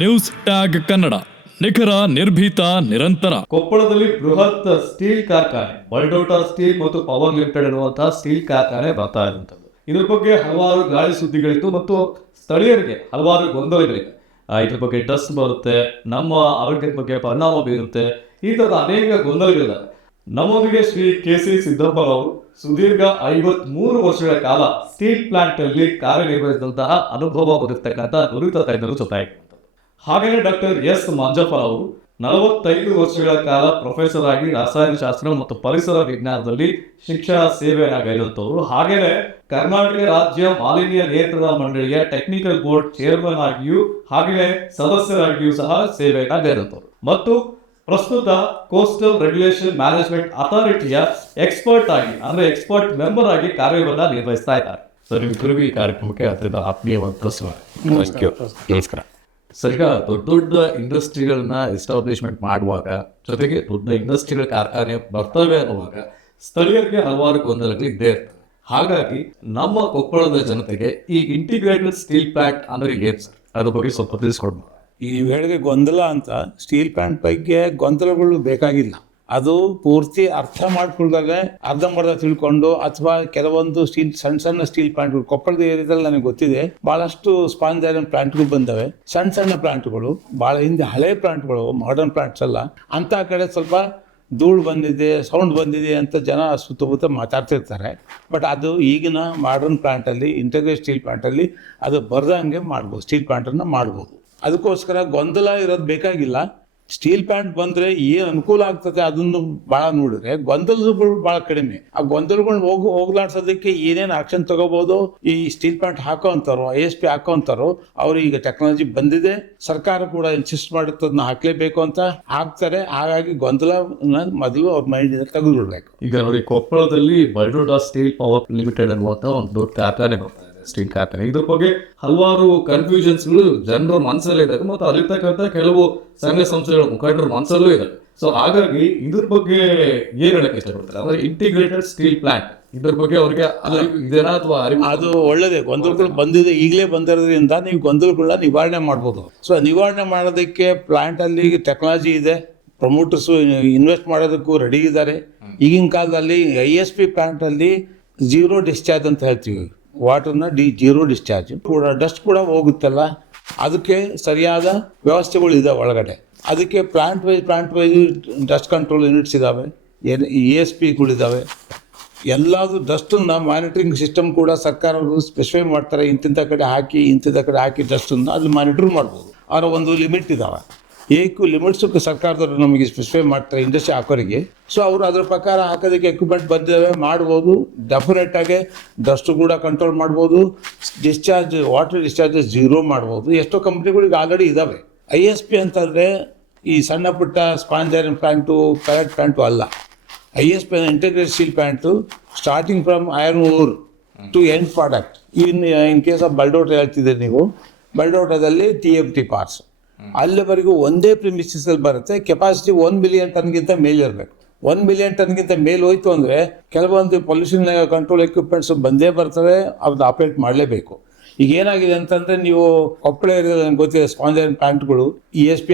News tag Kannada, ನಿಖರ, ನಿರ್ಭೀತ, ನಿರಂತರ. ಕೊಪ್ಪಳದಲ್ಲಿ ಬೃಹತ್ ಸ್ಟೀಲ್ ಕಾರ್ಖಾನೆ ಬಲ್ಡೋಟ ಸ್ಟೀಲ್ ಮತ್ತು ಪವರ್ ಲಿಮಿಟೆಡ್ ಎನ್ನುವಂತಹ ಸ್ಟೀಲ್ ಕಾರ್ಖಾನೆ ಬರ್ತಾ ಇರುವಂತದ್ದು. ಇದ್ರ ಬಗ್ಗೆ ಹಲವಾರು ಗಾಳಿ ಸುದ್ದಿಗಳಿತ್ತು ಮತ್ತು ಸ್ಥಳೀಯರಿಗೆ ಹಲವಾರು ಗೊಂದಲಗಳಿವೆ. ಇದ್ರ ಬಗ್ಗೆ ಡಸ್ಟ್ ಬರುತ್ತೆ, ನಮ್ಮ ಆರೋಗ್ಯದ ಬಗ್ಗೆ ಪರಿಣಾಮ ಬೀರುತ್ತೆ, ಈ ತರದ ಅನೇಕ ಗೊಂದಲಗಳಿವೆ. ನಮ್ಮೊಂದಿಗೆ ಶ್ರೀ ಕೆ.ಸಿ. ಸಿದ್ದಪ್ಪರವರು ಸುದೀರ್ಘ 53 ವರ್ಷಗಳ ಕಾಲ ಸ್ಟೀಲ್ ಪ್ಲಾಂಟ್ ಅಲ್ಲಿ ಕಾರ್ಯನಿರ್ವಹಿಸಿದಂತಹ ಅನುಭವ ಹೊಂದಿರತಕ್ಕಂಥ ನುರಿತ ತಜ್ಞರು ಜೊತೆಯಾಗಿರುವಂಥದ್ದು. ಹಾಗೆಯೇ ಡಾಕ್ಟರ್ ಎಸ್ ಮಂಜಪ್ಪ ಅವರು 45 ವರ್ಷಗಳ ಕಾಲ ಪ್ರೊಫೆಸರ್ ಆಗಿ ರಾಸಾಯನಶಾಸ್ತ್ರ ಮತ್ತು ಪರಿಸರ ವಿಜ್ಞಾನದಲ್ಲಿ ಶಿಕ್ಷಣ ಸೇವೆಯಾಗಿರುವಂತವರು. ಹಾಗೆಯೇ ಕರ್ನಾಟಕ ರಾಜ್ಯ ಮಾಲಿನ್ಯ ನಿಯಂತ್ರಣ ಮಂಡಳಿಯ ಟೆಕ್ನಿಕಲ್ ಬೋರ್ಡ್ ಚೇರ್ಮನ್ ಆಗಿಯೂ ಹಾಗೆಯೇ ಸದಸ್ಯರಾಗಿಯೂ ಸಹ ಸೇವೆಯಾಗಿರುವಂತವರು ಮತ್ತು ಪ್ರಸ್ತುತ ಕೋಸ್ಟಲ್ ರೆಗ್ಯುಲೇಷನ್ ಮ್ಯಾನೇಜ್ಮೆಂಟ್ ಅಥಾರಿಟಿಯ ಎಕ್ಸ್ಪರ್ಟ್ ಆಗಿ ಅಂದ್ರೆ ಎಕ್ಸ್ಪರ್ಟ್ ಮೆಂಬರ್ ಆಗಿ ಕಾರ್ಯವನ್ನ ನಿರ್ವಹಿಸ್ತಾ ಇದ್ದಾರೆ. ಸರ್, ಈ ಕಾರ್ಯಕ್ರಮಕ್ಕೆ ಅತ್ಯಂತ ಆತ್ಮೀಯವಾದ ನಮಸ್ಕಾರ. ಸರ್, ಈಗ ದೊಡ್ಡ ದೊಡ್ಡ ಇಂಡಸ್ಟ್ರಿಗಳನ್ನ ಎಸ್ಟಾಬ್ಲಿಷ್ಮೆಂಟ್ ಮಾಡುವಾಗ, ಜೊತೆಗೆ ದೊಡ್ಡ ಇಂಡಸ್ಟ್ರಿಗಳ ಕಾರ್ಖಾನೆ ಬರ್ತವೆ ಅನ್ನುವಾಗ ಸ್ಥಳೀಯರಿಗೆ ಹಲವಾರು ಗೊಂದಲಗಳು ಇದ್ದೇ ಇರ್ತವೆ. ಹಾಗಾಗಿ ನಮ್ಮ ಕೊಪ್ಪಳದ ಜನತೆಗೆ ಈ ಇಂಟಿಗ್ರೇಟೆಡ್ ಸ್ಟೀಲ್ ಪ್ಲಾಂಟ್ ಅಂದ್ರೆ ಏನ್ ಸರ್, ಅದ್ರ ಬಗ್ಗೆ ಸ್ವಲ್ಪ ತಿಳಿಸ್ಕೊಡ್ಬೋದು. ಈ ಹೇಳಿದ್ರೆ ಗೊಂದಲ ಅಂತ, ಸ್ಟೀಲ್ ಪ್ಲಾಂಟ್ ಬಗ್ಗೆ ಗೊಂದಲಗಳು ಬೇಕಾಗಿಲ್ಲ. ಅದು ಪೂರ್ತಿ ಅರ್ಥ ಮಾಡ್ಕೊಳ್ದಾಗ ಅರ್ಧಂಬರ್ಧ ತಿಳ್ಕೊಂಡು, ಅಥವಾ ಕೆಲವೊಂದು ಸಣ್ಣ ಸ್ಟೀಲ್ ಪ್ಲಾಂಟ್ಗಳು ಕೊಪ್ಪಳದ ಏರಿಯಾದಲ್ಲಿ ನನಗೆ ಗೊತ್ತಿದೆ, ಬಹಳಷ್ಟು ಸ್ಪಾಂಜ್ ಐರನ್ ಪ್ಲಾಂಟ್ಗಳು ಬಂದವೆ. ಸಣ್ಣ ಪ್ಲಾಂಟ್ಗಳು, ಬಹಳ ಹಿಂದೆ ಹಳೆ ಪ್ಲಾಂಟ್ಗಳು, ಮಾಡರ್ನ್ ಪ್ಲಾಂಟ್ಸ್ ಅಲ್ಲ. ಅಂತ ಕಡೆ ಸ್ವಲ್ಪ ಧೂಳು ಬಂದಿದೆ, ಸೌಂಡ್ ಬಂದಿದೆ ಅಂತ ಜನ ಸುತ್ತಮುತ್ತ ಮಾತಾಡ್ತಿರ್ತಾರೆ. ಬಟ್ ಅದು ಈಗಿನ ಮಾಡರ್ನ್ ಪ್ಲಾಂಟಲ್ಲಿ, ಇಂಟಿಗ್ರೇಟೆಡ್ ಸ್ಟೀಲ್ ಪ್ಲಾಂಟಲ್ಲಿ ಅದು ಬರ್ದಂಗೆ ಮಾಡ್ಬೋದು, ಸ್ಟೀಲ್ ಪ್ಲಾಂಟನ್ನು ಮಾಡ್ಬೋದು. ಅದಕ್ಕೋಸ್ಕರ ಗೊಂದಲ ಇರೋದು ಬೇಕಾಗಿಲ್ಲ. ಸ್ಟೀಲ್ ಪ್ಲಾಂಟ್ ಬಂದರೆ ಏನು ಅನುಕೂಲ ಆಗ್ತದೆ ಅದನ್ನು ಭಾಳ ನೋಡಿದ್ರೆ ಗೊಂದಲಗಳು ಭಾಳ ಕಡಿಮೆ. ಆ ಗೊಂದಲಗಳು ಹೋಗ್ಲಾಡ್ಸೋದಕ್ಕೆ ಏನೇನು ಆಕ್ಷನ್ ತಗೋಬೋದು, ಈ ಸ್ಟೀಲ್ ಪ್ಲಾಂಟ್ ಹಾಕೋಂತಾರೋ, ISP ಹಾಕೋಂತಾರೋ, ಅವರು ಈಗ ಟೆಕ್ನಾಲಜಿ ಬಂದಿದೆ, ಸರ್ಕಾರ ಕೂಡ ಇನ್ಸಿಸ್ಟ್ ಮಾಡುತ್ತದನ್ನ ಹಾಕ್ಲೇಬೇಕು ಅಂತ ಹಾಕ್ತಾರೆ. ಹಾಗಾಗಿ ಗೊಂದಲ ಮೊದಲು ಅವ್ರ ಮೈಂಡಿಂದ ತೆಗೆದುಬಿಡ್ಬೇಕು. ಈಗ ನೋಡಿ, ಕೊಪ್ಪಳದಲ್ಲಿ ಬಲ್ಡೋಟ ಸ್ಟೀಲ್ ಪವರ್ ಲಿಮಿಟೆಡ್ ಅನ್ನುವಂಥ ಒಂದು ದೊಡ್ಡ ಕಾರ್ಖಾನೆ ಬರ್ತಾ ಇದೆ, ಸ್ಟೀಲ್ ಕಾರ್ಖಾನೆ. ಇದ್ರ ಬಗ್ಗೆ ಹಲವಾರು ಕನ್ಫ್ಯೂಷನ್ಸ್ಗಳು ಜನರ ಮನಸ್ಸಲ್ಲೇ ಇದ್ದಾವೆ ಮತ್ತು ಅಲ್ಲಿರ್ತಕ್ಕಂಥ ಕೆಲವು ಸಂಘ ಸಂಸ್ಥೆಗಳ ಮುಖಂಡರ ಮನಸ್ಸಲ್ಲೂ ಇದೆ. ಸೊ ಹಾಗಾಗಿ ಇದ್ರ ಬಗ್ಗೆ ಏನ್ ಹೇಳಕ್ ಇಷ್ಟಪಡ್ತಾರೆ ಅಂದ್ರೆ ಇಂಟಿಗ್ರೇಟೆಡ್ ಸ್ಟೀಲ್ ಪ್ಲಾಂಟ್ ಇದ್ರ ಬಗ್ಗೆ ಅವ್ರಿಗೆ ಇದೇನಾ ಅಥವಾ ಅದು ಒಳ್ಳೇದೇ. ಗೊಂದಲಗಳು ಬಂದಿದೆ, ಈಗಲೇ ಬಂದಿರೋದ್ರಿಂದ ನೀವು ಗೊಂದಲಗಳನ್ನ ನಿವಾರಣೆ ಮಾಡ್ಬೋದು. ಸೊ ನಿವಾರಣೆ ಮಾಡೋದಕ್ಕೆ ಪ್ಲಾಂಟ್ ಅಲ್ಲಿ ಟೆಕ್ನಾಲಜಿ ಇದೆ, ಪ್ರಮೋಟರ್ಸು ಇನ್ವೆಸ್ಟ್ ಮಾಡೋದಕ್ಕೂ ರೆಡಿ ಇದ್ದಾರೆ. ಈಗಿನ ಕಾಲದಲ್ಲಿ ISP ಪ್ಲಾಂಟ್ ಅಲ್ಲಿ ಜೀರೋ ಡಿಸ್ಚಾರ್ಜ್ ಅಂತ ಹೇಳ್ತೀವಿ, ವಾಟರ್ನ ಜೀರೋ ಡಿಸ್ಚಾರ್ಜ್ ಕೂಡ, ಡಸ್ಟ್ ಕೂಡ ಹೋಗುತ್ತಲ್ಲ, ಅದಕ್ಕೆ ಸರಿಯಾದ ವ್ಯವಸ್ಥೆಗಳು ಇದೆ ಒಳಗಡೆ. ಅದಕ್ಕೆ plant wise dust control units ಇದ್ದಾವೆ, ESPಗಳಿದ್ದಾವೆ. ಎಲ್ಲದು ಡಸ್ಟನ್ನು ಮಾನಿಟರಿಂಗ್ ಸಿಸ್ಟಮ್ ಕೂಡ ಸರ್ಕಾರಗಳು ಸ್ಪೆಸಿಫೈ ಮಾಡ್ತಾರೆ. ಇಂತಿಂಥ ಕಡೆ ಹಾಕಿ ಡಸ್ಟನ್ನು ಅಲ್ಲಿ ಮಾನಿಟರ್ ಮಾಡ್ಬೋದು. ಅವರ ಒಂದು ಲಿಮಿಟ್ ಇದ್ದಾವೆ, ಲಿಮಿಟ್ಸು ಸರ್ಕಾರದವರು ನಮಗೆ ಸ್ಪೆಸಿಫೈ ಮಾಡ್ತಾರೆ ಇಂಡಸ್ಟ್ರಿ ಹಾಕೋರಿಗೆ. ಸೊ ಅವರು ಅದ್ರ ಪ್ರಕಾರ ಹಾಕೋದಕ್ಕೆ ಎಕ್ವಿಪ್ಮೆಂಟ್ ಬಂದಿದ್ದಾವೆ, ಮಾಡ್ಬೋದು. ಡೆಫಿನೆಟಾಗಿ ಡಸ್ಟು ಕೂಡ ಕಂಟ್ರೋಲ್ ಮಾಡ್ಬೋದು, ವಾಟರ್ ಡಿಸ್ಚಾರ್ಜಸ್ ಜೀರೋ ಮಾಡ್ಬೋದು. ಎಷ್ಟೋ ಕಂಪ್ನಿಗಳಿಗೆ ಆಲ್ರೆಡಿ ಇದ್ದಾವೆ. ISP ಅಂತಂದರೆ ಈ ಸಣ್ಣ ಪುಟ್ಟ sponge iron plant, pilot plant ಅಲ್ಲ. ISP integrated steel plant starting from iron ore to end product. In case of Baldota ಹೇಳ್ತಿದ್ದೀರಿ ನೀವು, ಬಲ್ಡೋಟದಲ್ಲಿ TFT ಪಾರ್ಟ್ಸ್ ಅಲ್ಲಿವರೆಗೂ ಒಂದೇ ಪ್ರಿಮಿಸಿಸಲ್ಲಿ ಬರುತ್ತೆ. ಕೆಪಾಸಿಟಿ 1 ಮಿಲಿಯನ್ ಟನ್ಗಿಂತ ಮೇಲೆ ಇರಬೇಕು. 1 ಮಿಲಿಯನ್ ಟನ್ಗಿಂತ ಮೇಲೆ ಹೋಯ್ತು ಅಂದರೆ ಕೆಲವೊಂದು ಪೊಲ್ಯೂಷನ್ ಕಂಟ್ರೋಲ್ ಎಕ್ವಿಪ್ಮೆಂಟ್ಸ್ ಬಂದೇ ಬರ್ತವೆ, ಅದನ್ನ ಆಪ್ರೇಟ್ ಮಾಡಲೇಬೇಕು. ಈಗ ಏನಾಗಿದೆ ಅಂತಂದರೆ, ನೀವು ಕೊಪ್ಪಳ ಏರಿಯಾದಲ್ಲಿ ನನಗೆ ಗೊತ್ತಿದೆ, ಸ್ಪಾಂಜ್ ಐರನ್ ಪ್ಲಾಂಟ್ಗಳು ESP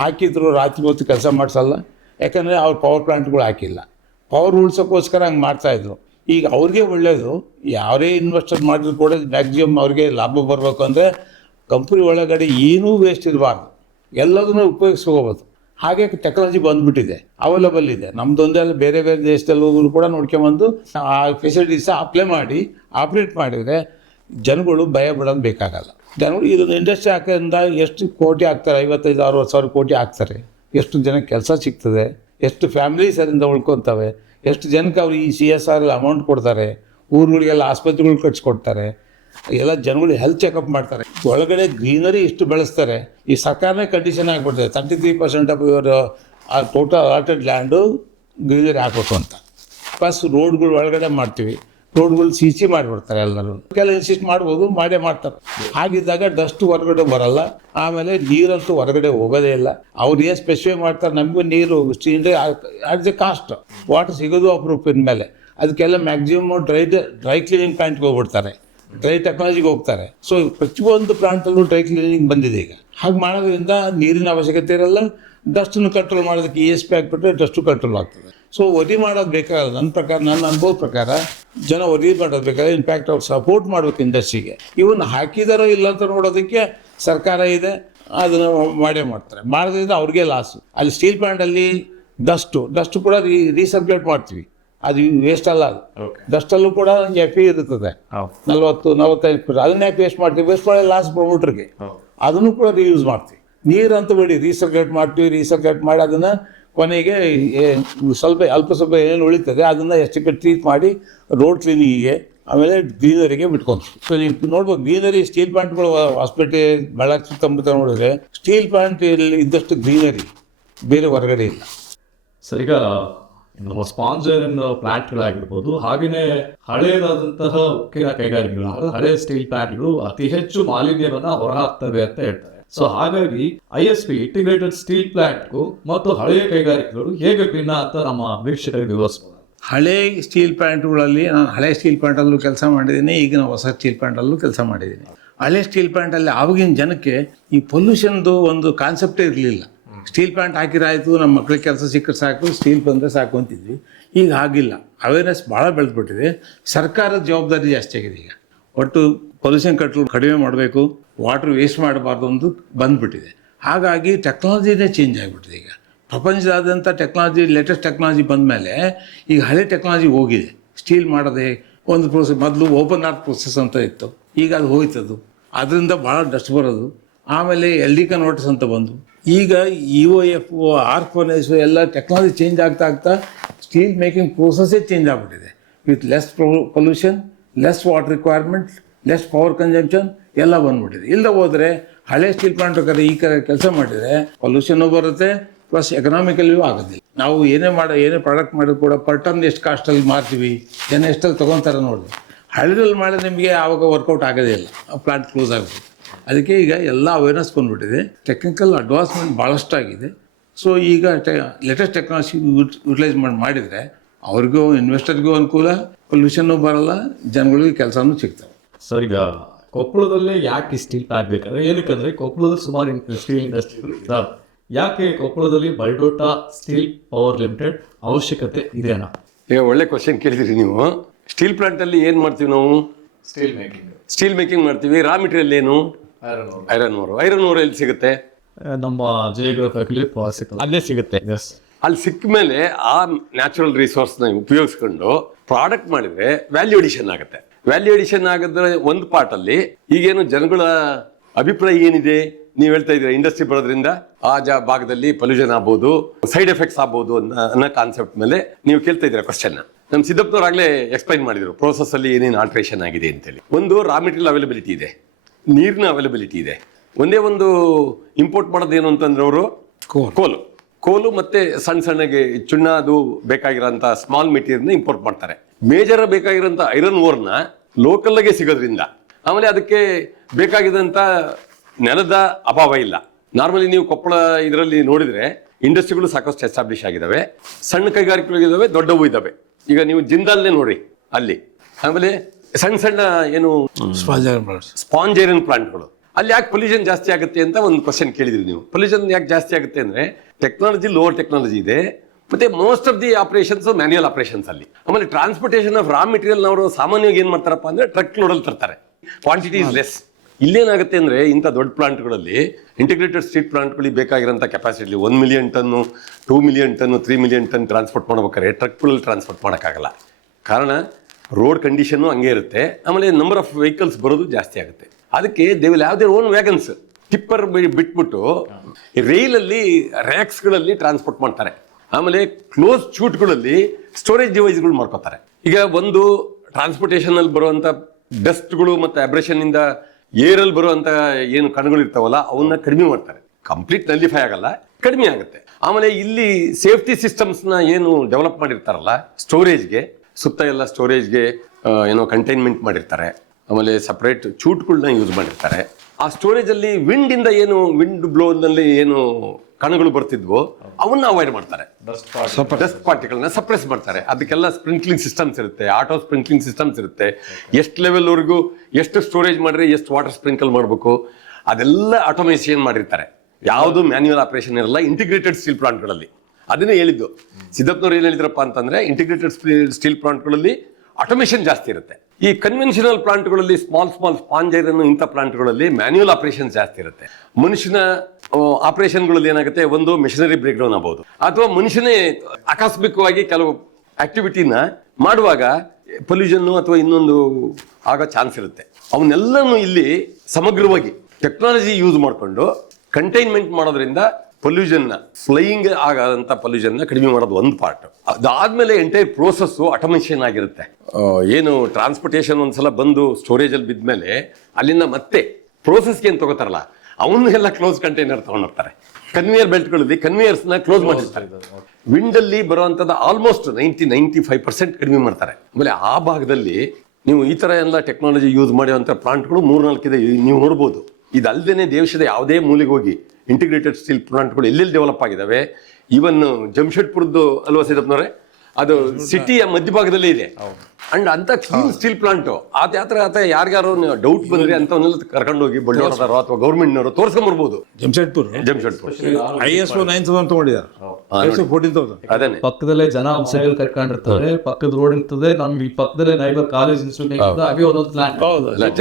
ಹಾಕಿದ್ರು ರಾತ್ರಿ ಹೊತ್ತು ಕೆಲಸ ಮಾಡಿಸಲ್ಲ. ಯಾಕಂದರೆ ಅವ್ರ ಪವರ್ ಪ್ಲಾಂಟ್ಗಳು ಹಾಕಿಲ್ಲ, ಪವರ್ ಉಳ್ಸೋಕ್ಕೋಸ್ಕರ ಹಂಗೆ ಮಾಡ್ತಾಯಿದ್ರು. ಈಗ ಅವ್ರಿಗೆ ಒಳ್ಳೆಯದು, ಯಾರೇ ಇನ್ವೆಸ್ಟರ್ ಮಾಡಿದ್ರು ಕೂಡ ಮ್ಯಾಕ್ಸಿಮಮ್ ಅವ್ರಿಗೆ ಲಾಭ ಬರಬೇಕು ಅಂದರೆ ಕಂಪ್ನಿ ಒಳಗಡೆ ಏನೂ ವೇಸ್ಟ್ ಇರಬಾರ್ದು, ಎಲ್ಲದನ್ನೂ ಉಪಯೋಗಿಸ್ಕೋಬೋದು. ಹಾಗೆ ಟೆಕ್ನಾಲಜಿ ಬಂದುಬಿಟ್ಟಿದೆ, ಅವೈಲಬಲ್ ಇದೆ. ನಮ್ಮದೊಂದೇ ಅಲ್ಲ, ಬೇರೆ ದೇಶದಲ್ಲಿ ಹೋದ್ರು ಕೂಡ ನೋಡ್ಕೊಂಬಂದು ಆ ಫೆಸಿಲಿಟೀಸ್ ಅಪ್ಲೈ ಮಾಡಿ ಆಪ್ರೇಟ್ ಮಾಡಿದರೆ ಜನಗಳು ಭಯ ಬಿಡೋದು ಬೇಕಾಗಲ್ಲ. ಜನಗಳು ಇದನ್ನು ಇಂಡಸ್ಟ್ರಿ ಹಾಕೋದ್ರಿಂದ ಎಷ್ಟು ಕೋಟಿ ಹಾಕ್ತಾರೆ, 55-60 ಸಾವಿರ ಕೋಟಿ ಹಾಕ್ತಾರೆ. ಎಷ್ಟು ಜನಕ್ಕೆ ಕೆಲಸ ಸಿಗ್ತದೆ, ಎಷ್ಟು ಫ್ಯಾಮಿಲೀಸ್ ಅದರಿಂದ ಉಳ್ಕೊತವೆ, ಎಷ್ಟು ಜನಕ್ಕೆ ಅವ್ರು ಈ CSR ಅಮೌಂಟ್ ಕೊಡ್ತಾರೆ, ಊರುಗಳಿಗೆಲ್ಲ ಆಸ್ಪತ್ರೆಗಳು ಕಟ್ಸ್ಕೊಡ್ತಾರೆ, ಎಲ್ಲ ಜನಗಳು ಹೆಲ್ತ್ ಚೆಕಪ್ ಮಾಡ್ತಾರೆ. ಒಳಗಡೆ ಗ್ರೀನರಿ ಇಷ್ಟು ಬೆಳೆಸ್ತಾರೆ. ಈ ಸರ್ಕಾರನೇ ಕಂಡೀಷನ್ ಆಗಿಬಿಡ್ತದೆ, 33% of your total allotted land greenery ಹಾಕಬೇಕು ಅಂತ. ಪ್ಲಸ್ ರೋಡ್ಗಳು ಒಳಗಡೆ ಮಾಡ್ತೀವಿ, ರೋಡ್ಗಳು CC ಮಾಡಿಬಿಡ್ತಾರೆ ಎಲ್ಲರೂ. ಕೆಲ ಇನ್ಸಿಸ್ಟ್ ಮಾಡ್ಬೋದು, ಮಾಡೇ ಮಾಡ್ತಾರೆ. ಹಾಗಿದ್ದಾಗ ಡಸ್ಟ್ ಹೊರಗಡೆ ಬರಲ್ಲ, ಆಮೇಲೆ ನೀರಂತೂ ಹೊರಗಡೆ ಹೋಗೋದೇ ಇಲ್ಲ. ಅವ್ರು ಏನು ಸ್ಪೆಸಿಫೈ ಮಾಡ್ತಾರೆ, ನಮಗೂ ನೀರು ಅಟ್ ದ ಕಾಸ್ಟ್, ವಾಟರ್ ಸಿಗೋದು ಅಪರೂಪದ ಮೇಲೆ. ಅದಕ್ಕೆಲ್ಲ ಮ್ಯಾಕ್ಸಿಮಮ್ ಡ್ರೈ ಕ್ಲೀನಿಂಗ್ ಪ್ಲಾಂಟ್ಗೆ ಹೋಗ್ಬಿಡ್ತಾರೆ. ಡ್ರೈ ಟೆಕ್ನಾಲಜಿಗೆ ಹೋಗ್ತಾರೆ. ಸೊ ಪ್ರತಿಯೊಂದು ಪ್ಲಾಂಟಲ್ಲೂ ಡ್ರೈ ಕ್ಲೀನಿಂಗ್ ಬಂದಿದೆ ಈಗ. ಹಾಗೆ ಮಾಡೋದ್ರಿಂದ ನೀರಿನ ಅವಶ್ಯಕತೆ ಇರಲ್ಲ, ಡಸ್ಟನ್ನು ಕಂಟ್ರೋಲ್ ಮಾಡೋದಕ್ಕೆ ESP ಹಾಕ್ಬಿಟ್ರೆ ಡಸ್ಟು ಕಂಟ್ರೋಲ್ ಆಗ್ತದೆ. ಸೊ ವರಿ ಮಾಡೋದು ಬೇಕಾಗಲ್ಲ. ನನ್ನ ಪ್ರಕಾರ, ನನ್ನ ಅನುಭವದ ಪ್ರಕಾರ ಜನ ವರಿ ಮಾಡೋದು ಬೇಕಾದ್ರೆ ಇನ್ಫ್ಯಾಕ್ಟ್ ಅವ್ರು ಸಪೋರ್ಟ್ ಮಾಡಬೇಕು ಇಂಡಸ್ಟ್ರಿಗೆ. ಇವನ್ನ ಹಾಕಿದಾರೋ ಇಲ್ಲ ಅಂತ ನೋಡೋದಕ್ಕೆ ಸರ್ಕಾರ ಇದೆ, ಅದನ್ನು ಮಾಡೇ ಮಾಡ್ತಾರೆ. ಮಾಡೋದ್ರಿಂದ ಅವ್ರಿಗೆ ಲಾಸು. ಅಲ್ಲಿ ಸ್ಟೀಲ್ ಪ್ಲಾಂಟಲ್ಲಿ ಡಸ್ಟು ಕೂಡ ರೀಸರ್ಕ್ಯುಲೇಟ್ ಮಾಡ್ತೀವಿ, ಅದು ವೇಸ್ಟ್ ಅಲ್ಲ. ಅದು ಡಸ್ಟಲ್ಲೂ ಕೂಡ FE ಇರುತ್ತದೆ 40-45%. ಅದನ್ನ ಯಾಕೆ ವೇಸ್ಟ್ ಮಾಡ್ತೀವಿ? ವೇಸ್ಟ್ ಮಾಡಿ ಲಾಸ್ ಪ್ರಮೋಟರ್ಗೆ. ಅದನ್ನು ಕೂಡ ರೀಯೂಸ್ ಮಾಡ್ತೀವಿ. ನೀರು ಅಂತ ಬೇಡಿ ರೀಸರ್ಕ್ಯುಲೇಟ್ ಮಾಡಿ ಅದನ್ನು ಕೊನೆಗೆ ಸ್ವಲ್ಪ ಏನೇನು ಉಳಿತದೆ ಅದನ್ನು ಎಷ್ಟಕ್ಕೆ ಟ್ರೀಟ್ ಮಾಡಿ ರೋಡ್ ಕ್ಲೀನಿಂಗಿಗೆ ಆಮೇಲೆ ಗ್ರೀನರಿಗೆ ಬಿಟ್ಕೊಂತೀವಿ. ಸೊ ನೀವು ನೋಡ್ಬೋದು ಗ್ರೀನರಿ ಸ್ಟೀಲ್ ಪ್ಲಾಂಟ್ಗಳು ಹೊಸಪೇಟೆ ಬಳ್ಳಾರಿ ಸುತ್ತಮುತ್ತ ನೋಡಿದ್ರೆ ಸ್ಟೀಲ್ ಪ್ಲಾಂಟ್ ಇದ್ದಷ್ಟು ಗ್ರೀನರಿ ಬೇರೆ ಹೊರಗಡೆ ಇಲ್ಲ. ಸರ್, ಈಗ ನಮ್ಮ ಸ್ಪಾನ್ಸರ್ ಪ್ಲಾಂಟ್ಗಳಾಗಿರ್ಬೋದು, ಹಾಗೆಯೇ ಹಳೆಯದಾದಂತಹ ಉಕ್ಕಿನ ಕೈಗಾರಿಕೆಗಳು, ಹಳೆ ಸ್ಟೀಲ್ ಪ್ಲಾಂಟ್ಗಳು ಅತಿ ಹೆಚ್ಚು ಮಾಲಿನ್ಯವನ್ನ ಹೊರಹಾಕ್ತವೆ ಅಂತ ಹೇಳ್ತಾರೆ. ಸೊ ಹಾಗಾಗಿ ISP ಇಂಟಿಗ್ರೇಟೆಡ್ ಸ್ಟೀಲ್ ಪ್ಲಾಂಟ್ಗೂ ಮತ್ತು ಹಳೆಯ ಕೈಗಾರಿಕೆಗಳು ಹೇಗೆ ಭಿನ್ನ ಅಂತ ನಮ್ಮ ವೀಕ್ಷಕರಿಗೆ ವಿವರಿಸಬಹುದು. ಹಳೆ ಸ್ಟೀಲ್ ಪ್ಲಾಂಟ್ಗಳಲ್ಲಿ ನಾನು ಹಳೆ ಸ್ಟೀಲ್ ಪ್ಲಾಂಟಲ್ಲೂ ಕೆಲಸ ಮಾಡಿದ್ದೀನಿ, ಈಗಿನ ಹೊಸ ಸ್ಟೀಲ್ ಪ್ಲಾಂಟಲ್ಲೂ ಕೆಲಸ ಮಾಡಿದ್ದೀನಿ. ಹಳೆ ಸ್ಟೀಲ್ ಪ್ಲಾಂಟಲ್ಲಿ ಆವಾಗಿನ ಜನಕ್ಕೆ ಈ ಪೊಲ್ಯೂಷನ್ದು ಒಂದು ಕಾನ್ಸೆಪ್ಟೇ ಇರಲಿಲ್ಲ. ಸ್ಟೀಲ್ ಪ್ಲಾಂಟ್ ಹಾಕಿರಾಯಿತು, ನಮ್ಮ ಮಕ್ಳಿಗೆ ಕೆಲಸ ಸಿಕ್ಕರೆ ಸಾಕು, ಸ್ಟೀಲ್ ಬಂದರೆ ಸಾಕು ಅಂತಿದ್ವಿ. ಈಗ ಹಾಗಿಲ್ಲ, ಅವೇರ್ನೆಸ್ ಭಾಳ ಬೆಳೆದ್ಬಿಟ್ಟಿದೆ. ಸರ್ಕಾರದ ಜವಾಬ್ದಾರಿ ಜಾಸ್ತಿ ಆಗಿದೆ. ಈಗ ಒಟ್ಟು ಪೊಲ್ಯೂಷನ್ ಕಂಟ್ರೋಲ್ ಕಡಿಮೆ ಮಾಡಬೇಕು, ವಾಟರ್ ವೇಸ್ಟ್ ಮಾಡಬಾರ್ದು ಅಂತ ಬಂದುಬಿಟ್ಟಿದೆ. ಹಾಗಾಗಿ ಟೆಕ್ನಾಲಜಿನೇ ಚೇಂಜ್ ಆಗಿಬಿಟ್ಟಿದೆ. ಈಗ ಪ್ರಪಂಚದಾದ್ಯಂತ ಲೇಟೆಸ್ಟ್ ಟೆಕ್ನಾಲಜಿ ಬಂದ ಮೇಲೆ ಈಗ ಹಳೆ ಟೆಕ್ನಾಲಜಿ ಹೋಗಿದೆ. ಸ್ಟೀಲ್ ಮಾಡೋದೇ ಒಂದು ಪ್ರೋಸೆಸ್, ಮೊದಲು ಓಪನ್ ಆರ್ಟ್ ಪ್ರೋಸೆಸ್ ಅಂತ ಇತ್ತು, ಈಗ ಅದು ಹೋಯ್ತದು. ಅದರಿಂದ ಭಾಳ ಡಸ್ಟ್ ಬರೋದು. ಆಮೇಲೆ LD ಕನ್ವರ್ಟರ್ಸ್ ಅಂತ ಬಂದು, ಈಗ EOF, ಆರ್ಕ್ ಫರ್ನೇಸ್ ಎಲ್ಲ ಟೆಕ್ನಾಲಜಿ ಚೇಂಜ್ ಆಗ್ತಾ ಸ್ಟೀಲ್ ಮೇಕಿಂಗ್ ಪ್ರೋಸೆಸ್ಸೇ ಚೇಂಜ್ ಆಗಿಬಿಟ್ಟಿದೆ. With less pollution, less water requirement, less power consumption ಎಲ್ಲ ಬಂದ್ಬಿಟ್ಟಿದೆ. ಇಲ್ಲದೆ ಹೋದರೆ ಹಳೆ ಸ್ಟೀಲ್ ಪ್ಲಾಂಟ್ ಈ ಕೆಲಸ ಮಾಡಿದರೆ ಪೊಲ್ಯೂಷನ್ನು ಬರುತ್ತೆ, ಪ್ಲಸ್ ಎಕನಾಮಿಕಲಿಯೂ ಆಗೋದಿಲ್ಲ. ನಾವು ಏನೇ ಪ್ರಾಡಕ್ಟ್ ಮಾಡೋದು ಕೂಡ ಪರ್ ಟನ್ ಎಷ್ಟು ಕಾಸ್ಟಲ್ಲಿ ಮಾರ್ತೀವಿ, ಜನ ಎಷ್ಟಲ್ಲಿ ತೊಗೊತಾರೆ ನೋಡಿ. ಹಳೆದಲ್ಲಿ ಮಾಡಿದ್ರೆ ನಿಮಗೆ ಆವಾಗ ವರ್ಕೌಟ್ ಆಗೋದೇ ಇಲ್ಲ, ಪ್ಲಾಂಟ್ ಕ್ಲೋಸ್ ಆಗ್ಬೋದು. ಅದಕ್ಕೆ ಈಗ ಎಲ್ಲ ಅವೇರ್ನೆಸ್ ಬಂದುಬಿಟ್ಟಿದೆ. ಟೆಕ್ನಿಕಲ್ ಅಡ್ವಾನ್ಸ್ಮೆಂಟ್ ಭಾಳಷ್ಟು ಆಗಿದೆ. ಸೊ ಈಗ ಲೇಟೆಸ್ಟ್ ಟೆಕ್ನಾಲಜಿ ಯುಟಿಲೈಸ್ ಮಾಡಿದರೆ ಅವ್ರಿಗೂ ಇನ್ವೆಸ್ಟರ್ಗೂ ಅನುಕೂಲ, ಪೊಲ್ಯೂಷನ್ನು ಬರಲ್ಲ, ಜನಗಳಿಗೆ ಕೆಲಸನೂ ಸಿಗ್ತವೆ. ಸರ್, ಈಗ ಕೊಪ್ಪಳದಲ್ಲೇ ಯಾಕೆ ಸ್ಟೀಲ್ ಪ್ಲಾಂಟ್ ಬೇಕಾದ್ರೆ, ಏನಕ್ಕಂದ್ರೆ ಕೊಪ್ಪಳದಲ್ಲಿ ಸುಮಾರು ಸ್ಟೀಲ್ ಇಂಡಸ್ಟ್ರಿಗಳು ಇದಾವೆ. ಯಾಕೆ ಕೊಪ್ಪಳದಲ್ಲಿ ಬಲ್ಡೋಟಾ ಸ್ಟೀಲ್ ಪವರ್ ಲಿಮಿಟೆಡ್ ಅವಶ್ಯಕತೆ ಇದೆನಾ? ಈಗ ಒಳ್ಳೆ ಕ್ವಶನ್ ಕೇಳಿದ್ರಿ ನೀವು. ಸ್ಟೀಲ್ ಪ್ಲಾಂಟಲ್ಲಿ ಏನು ಮಾಡ್ತೀವಿ ನಾವು? ಸ್ಟೀಲ್ ಮೇಕಿಂಗ್ ಮಾಡ್ತೀವಿ. ರಾ ಮೆಟೀರಿಯಲ್ ಏನು? ಐರನ್ ಓರ್ ಎಲ್ಲಿ ಸಿಗುತ್ತೆ? ನಮ್ಮ ಜಿಯೋಗ್ರಫಿಕಲಿ ಅಲ್ಲೇ ಸಿಗುತ್ತೆ. ಅಲ್ಲಿ ಸಿಕ್ಕ ಮೇಲೆ ಆ ನ್ಯಾಚುರಲ್ ರಿಸೋರ್ಸ್ನ ಉಪಯೋಗಿಸ್ಕೊಂಡು ಪ್ರಾಡಕ್ಟ್ ಮಾಡಿದ್ರೆ ವ್ಯಾಲ್ಯೂ ಅಡಿಷನ್ ಆಗುತ್ತೆ. ವ್ಯಾಲ್ಯೂ ಅಡಿಷನ್ ಆಗಿದ್ರೆ ಒಂದು ಪಾರ್ಟಲ್ಲಿ ಈಗೇನು ಜನಗಳ ಅಭಿಪ್ರಾಯ ಏನಿದೆ, ನೀವು ಹೇಳ್ತಾ ಇದ್ದೀರಾ ಇಂಡಸ್ಟ್ರಿ ಬರೋದ್ರಿಂದ ಆ ಭಾಗದಲ್ಲಿ ಪೊಲ್ಯೂಷನ್ ಆಗ್ಬೋದು, ಸೈಡ್ ಎಫೆಕ್ಟ್ಸ್ ಆಗ್ಬೋದು ಅನ್ನೋ ಕಾನ್ಸೆಪ್ಟ್ ಮೇಲೆ ನೀವು ಕೇಳ್ತಾ ಇದ್ದೀರಾ ಕ್ವಶನ್ನ. ನಮ್ಮ ಸಿದ್ದಪ್ಪನವರಾಗಲೇ ಎಕ್ಸ್ಪ್ಲೈನ್ ಮಾಡಿದ್ರು ಪ್ರೋಸೆಸ್ ಅಲ್ಲಿ ಏನೇನು ಆಲ್ಟ್ರೇಷನ್ ಆಗಿದೆ ಅಂತೇಳಿ. ಒಂದು ರಾ ಮೆಟೀರಿಯಲ್ ಅವೈಲಬಿಲಿಟಿ ಇದೆ, ನೀರಿನ ಅವೈಲಬಿಲಿಟಿ ಇದೆ. ಒಂದೇ ಒಂದು ಇಂಪೋರ್ಟ್ ಮಾಡೋದೇನು ಅಂತಂದ್ರೆ ಅವರು ಕೋಲು ಮತ್ತೆ ಸಣ್ಣಗೆ ಚುಣ್ಣ ಅದು ಬೇಕಾಗಿರೋಂಥ ಸ್ಮಾಲ್ ಮೆಟೀರಿಯಲ್ನ ಇಂಪೋರ್ಟ್ ಮಾಡ್ತಾರೆ. ಮೇಜರ್ ಬೇಕಾಗಿರೋಂಥ ಐರನ್ ಓರ್ನ ಲೋಕಲ್ಗೆ ಸಿಗೋದ್ರಿಂದ ಆಮೇಲೆ ಅದಕ್ಕೆ ಬೇಕಾಗಿದ್ದಂಥ ನೆಲದ ಅಭಾವ ಇಲ್ಲ. ನಾರ್ಮಲಿ ನೀವು ಕೊಪ್ಪಳ ಇದರಲ್ಲಿ ನೋಡಿದ್ರೆ ಇಂಡಸ್ಟ್ರಿಗಳು ಸಾಕಷ್ಟು ಎಸ್ಟಾಬ್ಲಿಷ್ ಆಗಿದ್ದಾವೆ, ಸಣ್ಣ ಕೈಗಾರಿಕೆಗಳಿದ್ದಾವೆ, ದೊಡ್ಡವು ಇದ್ದಾವೆ. ಈಗ ನೀವು ಜಿಂದಾಲ್ನೇ ನೋಡಿ ಅಲ್ಲಿ. ಆಮೇಲೆ ಸಣ್ಣ ಏನು ಸ್ಪಾಂಜ್ ಐರನ್ ಪ್ಲಾಂಟ್ಗಳು, ಅಲ್ಲಿ ಯಾಕೆ ಪೊಲ್ಯೂಷನ್ ಜಾಸ್ತಿ ಆಗುತ್ತೆ ಅಂತ ಒಂದು ಕ್ವಶನ್ ಕೇಳಿದ್ರಿ ನೀವು. ಪೊಲ್ಯೂಷನ್ ಯಾಕೆ ಜಾಸ್ತಿ ಆಗುತ್ತೆ ಅಂದ್ರೆ ಟೆಕ್ನಾಲಜಿ ಲೋವರ್ ಟೆಕ್ನಾಲಜಿ ಇದೆ, ಮತ್ತೆ most of the operations manual operations ಅಲ್ಲಿ. ಆಮೇಲೆ ಟ್ರಾನ್ಸ್ಪೋರ್ಟೇಷನ್ ಆಫ್ ರಾ ಮೆಟೀರಿಯಲ್ ಅವರು ಸಾಮಾನ್ಯವಾಗಿ ಏನ್ ಮಾಡ್ತಾರಪ್ಪ ಅಂದ್ರೆ ಟ್ರಕ್ ಲೋಡಲ್ಲಿ ತರ್ತಾರೆ, ಕ್ವಾಂಟಿಟಿ ಇಸ್ ಲೆಸ್. ಇಲ್ಲೇನಾಗುತ್ತೆ ಅಂದ್ರೆ ಇಂಥ ದೊಡ್ಡ ಪ್ಲಾಂಟ್ಗಳಲ್ಲಿ ಇಂಟಿಗ್ರೇಟೆಡ್ ಸ್ಟೀಲ್ ಪ್ಲಾಂಟ್ಗಳಿಗೆ ಬೇಕಾಗಿರೋಂಥ capacity 1 million ton, 2 million ton, 3 million ton transport ಮಾಡ್ಬೇಕಾದ್ರೆ ಟ್ರಕ್ಗಳಲ್ಲಿ ಟ್ರಾನ್ಸ್ಪೋರ್ಟ್ ಮಾಡೋಕ್ಕಾಗಲ್ಲ. ಕಾರಣ ರೋಡ್ ಕಂಡೀಷನ್ನು ಹಂಗೆ ಇರುತ್ತೆ, ಆಮೇಲೆ ನಂಬರ್ ಆಫ್ ವೆಹಿಕಲ್ಸ್ ಬರೋದು ಜಾಸ್ತಿ ಆಗುತ್ತೆ. ಅದಕ್ಕೆ they will have their own wagons. Tipper ಬಿಟ್ಬಿಟ್ಟು ರೈಲಲ್ಲಿ ರ್ಯಾಕ್ಸ್ಗಳಲ್ಲಿ ಟ್ರಾನ್ಸ್ಪೋರ್ಟ್ ಮಾಡ್ತಾರೆ. ಆಮೇಲೆ ಕ್ಲೋಸ್ ಚೂಟ್ಗಳಲ್ಲಿ ಸ್ಟೋರೇಜ್ ಡಿವೈಸ್ಗಳು ಮಾಡ್ಕೋತಾರೆ. ಈಗ ಒಂದು ಟ್ರಾನ್ಸ್ಪೋರ್ಟೇಷನ್ ಅಲ್ಲಿ ಬರುವಂಥ ಡಸ್ಟ್ಗಳು ಮತ್ತು ಅಬ್ರೇಷನ್ ಇಂದ ಏರಲ್ಲಿ ಬರುವಂಥ ಏನು ಕಣಗಳು ಇರ್ತಾವಲ್ಲ ಅವನ್ನ ಕಡಿಮೆ ಮಾಡ್ತಾರೆ. ಕಂಪ್ಲೀಟ್ ನಲಿಫೈ ಆಗಲ್ಲ, ಕಡಿಮೆ ಆಗುತ್ತೆ. ಆಮೇಲೆ ಇಲ್ಲಿ ಸೇಫ್ಟಿ ಸಿಸ್ಟಮ್ಸ್ನ ಏನು ಡೆವಲಪ್ ಮಾಡಿರ್ತಾರಲ್ಲ ಸ್ಟೋರೇಜ್ಗೆ, ಸುತ್ತ ಎಲ್ಲ ಸ್ಟೋರೇಜ್ಗೆ ಏನೋ ಕಂಟೈನ್ಮೆಂಟ್ ಮಾಡಿರ್ತಾರೆ. ಆಮೇಲೆ ಸಪ್ರೇಟ್ ಚೂಟ್ಗಳನ್ನ ಯೂಸ್ ಮಾಡಿರ್ತಾರೆ. ಆ ಸ್ಟೋರೇಜ್ ಅಲ್ಲಿ ವಿಂಡ್ ಬ್ಲೋನಲ್ಲಿ ಏನು ಕಣಗಳು ಬರ್ತಿದ್ವೋ ಅವನ್ನ ಅವಾಯ್ಡ್ ಮಾಡ್ತಾರೆ. ಡಸ್ಟ್ ಪಾರ್ಟಿಕಲ್ನ ಸಪ್ರೆಸ್ ಮಾಡ್ತಾರೆ. ಅದಕ್ಕೆಲ್ಲ ಸ್ಪ್ರಿಂಕ್ಲಿಂಗ್ ಸಿಸ್ಟಮ್ಸ್ ಇರುತ್ತೆ, ಆಟೋ ಸ್ಪ್ರಿಂಕ್ಲಿಂಗ್ ಸಿಸ್ಟಮ್ಸ್ ಇರುತ್ತೆ. ಎಷ್ಟು ಲೆವೆಲ್ ವರೆಗೂ ಎಷ್ಟು ಸ್ಟೋರೇಜ್ ಮಾಡ್ರೆ ಎಷ್ಟು ವಾಟರ್ ಸ್ಪ್ರಿಂಕಲ್ ಮಾಡಬೇಕು ಅದೆಲ್ಲ ಆಟೋಮೇಷನ್ ಮಾಡಿರ್ತಾರೆ. ಯಾವುದು ಮ್ಯಾನ್ಯುವಲ್ ಆಪರೇಷನ್ ಇರಲ್ಲ ಇಂಟಿಗ್ರೇಟೆಡ್ ಸ್ಟೀಲ್ ಪ್ಲಾಂಟ್ಗಳಲ್ಲಿ. ಅದನ್ನೇ ಹೇಳಿದ್ದು ಸಿದ್ದಪ್ಪನವ್ರು ಏನ್ ಹೇಳಿದ್ರಪ್ಪ ಅಂತಂದ್ರೆ, ಇಂಟಿಗ್ರೇಟೆಡ್ ಸ್ಟೀಲ್ ಪ್ಲಾಂಟ್ಗಳಲ್ಲಿ ಆಟೋಮೇಷನ್ ಜಾಸ್ತಿ ಇರುತ್ತೆ. ಈ ಕನ್ವೆನ್ಷನಲ್ ಪ್ಲಾಂಟ್ಗಳಲ್ಲಿ ಸ್ಮಾಲ್ ಸ್ಪಾಂಜ್ ಐರನ್ ಇಂಥ ಪ್ಲಾಂಟ್ಗಳಲ್ಲಿ ಮ್ಯಾನ್ಯುವಲ್ ಆಪರೇಷನ್ ಜಾಸ್ತಿ ಇರುತ್ತೆ. ಮನುಷ್ಯನ ಆಪರೇಷನ್ಗಳಲ್ಲಿ ಏನಾಗುತ್ತೆ, ಒಂದು ಮೆಷಿನರಿ ಬ್ರೇಕ್ ಡೌನ್ ಆಗಬಹುದು, ಅಥವಾ ಮನುಷ್ಯನೇ ಆಕಸ್ಮಿಕವಾಗಿ ಕೆಲವು ಆಕ್ಟಿವಿಟಿನ ಮಾಡುವಾಗ ಪೊಲ್ಯೂಷನ್ ಅಥವಾ ಇನ್ನೊಂದು ಆಗೋ ಚಾನ್ಸ್ ಇರುತ್ತೆ. ಅವನ್ನೆಲ್ಲನೂ ಇಲ್ಲಿ ಸಮಗ್ರವಾಗಿ ಟೆಕ್ನಾಲಜಿ ಯೂಸ್ ಮಾಡಿಕೊಂಡು ಕಂಟೈನ್ಮೆಂಟ್ ಮಾಡೋದ್ರಿಂದ ಪೊಲ್ಯೂಷನ್ ಫ್ಲೈಯಿಂಗ್ ಆಗದಂತ ಪೊಲ್ಯೂಷನ್ ಕಡಿಮೆ ಮಾಡೋದು ಒಂದು ಪಾರ್ಟ್. ಅದಾದ್ಮೇಲೆ ಎಂಟೈರ್ ಪ್ರೋಸೆಸ್ ಆಟೋಮೇಷನ್ ಆಗಿರುತ್ತೆ. ಏನು ಟ್ರಾನ್ಸ್ಪೋರ್ಟೇಷನ್ ಒಂದ್ಸಲ ಬಂದು ಸ್ಟೋರೇಜ್ ಅಲ್ಲಿ ಬಿದ್ಮೇಲೆ ಅಲ್ಲಿಂದ ಮತ್ತೆ ಪ್ರೋಸೆಸ್ಗೆ ಏನ್ ತಗೋತಾರಲ್ಲ ಅವನ್ನೆಲ್ಲ ಕ್ಲೋಸ್ ಕಂಟೈನರ್ ತಗೊಂಡಿರ್ತಾರೆ. ಕನ್ವೇಯರ್ ಬೆಲ್ಟ್ಗಳಲ್ಲಿ ಕನ್ವೇಯರ್ಸ್ ನ ಕ್ಲೋಸ್ ಮಾಡಿರ್ತಾರೆ. ವಿಂಡ್ ಅಲ್ಲಿ ಬರುವಂತದ್ದು ಆಲ್ಮೋಸ್ಟ್ 95% ಕಡಿಮೆ ಮಾಡ್ತಾರೆ. ಆಮೇಲೆ ಆ ಭಾಗದಲ್ಲಿ ನೀವು ಈ ತರ ಎಲ್ಲ ಟೆಕ್ನಾಲಜಿ ಯೂಸ್ ಮಾಡುವಂತ ಪ್ಲಾಂಟ್ಗಳು 3-4 ಇದೆ, ನೀವು ನೋಡ್ಬೋದು. ಇದಲ್ದೇನೆ ದೇಶದ ಯಾವುದೇ ಮೂಲೆಗೆ ಹೋಗಿ ಇಂಟಿಗ್ರೇಟೆಡ್ ಸ್ಟೀಲ್ ಪ್ಲಾಂಟ್ಗಳು ಎಲ್ಲೆಲ್ಲಿ ಡೆವಲಪ್ ಆಗಿದಾವೆ. ಈವನ್ ಜಮ್ಶೆಡ್ಪುರದ್ದು ಅಲ್ವಾ ಸಿದ್ದಪ್ಪನವರೇ, ಅದು ಸಿಟಿಯ ಮಧ್ಯಭಾಗದಲ್ಲೇ ಇದೆ. ಅಂಡ್ ಅಂತ ಕ್ಲೀನ್ ಸ್ಟೀಲ್ ಪ್ಲಾಂಟ್ ಆತ ಯಾರಿಗಾರು ಡೌಟ್ ಬಂದ್ರೆ ಅಂತವನ್ನೆಲ್ಲ ಕರ್ಕೊಂಡು ಹೋಗಿ ಬಳ್ಳಾರದವರು ಅಥವಾ ಗೌರ್ಮೆಂಟ್ನವರು ತೋರ್ಸ್ಕೊಂಡ್ ಬರ್ಬೋದು. ಜಮ್ಶೆಡ್ಪುರ್ ISO 9000 ತಗೊಂಡಿದ್ದಾರೆ, ISO 14000. ಅದೇನೆ ಪಕ್ಕದಲ್ಲೇ ಜನ ಸೈಕಲ್ ಕಟ್ಕೊಂಡಿರ್ತಾರೆ, ಪಕ್ಕದ ರೋಡ್ ಇರ್ತದೆ, ನಮ್ಗೆ ಈ ಪಕ್ಕದಲ್ಲೇ ನೈಬರ್ ಕಾಲೇಜ್ ಇನ್ಸ್ಟಿಟ್ಯೂಟ್ ಅವೇ ಒಂದೊಂದು ಪ್ಲಾಂಟ್.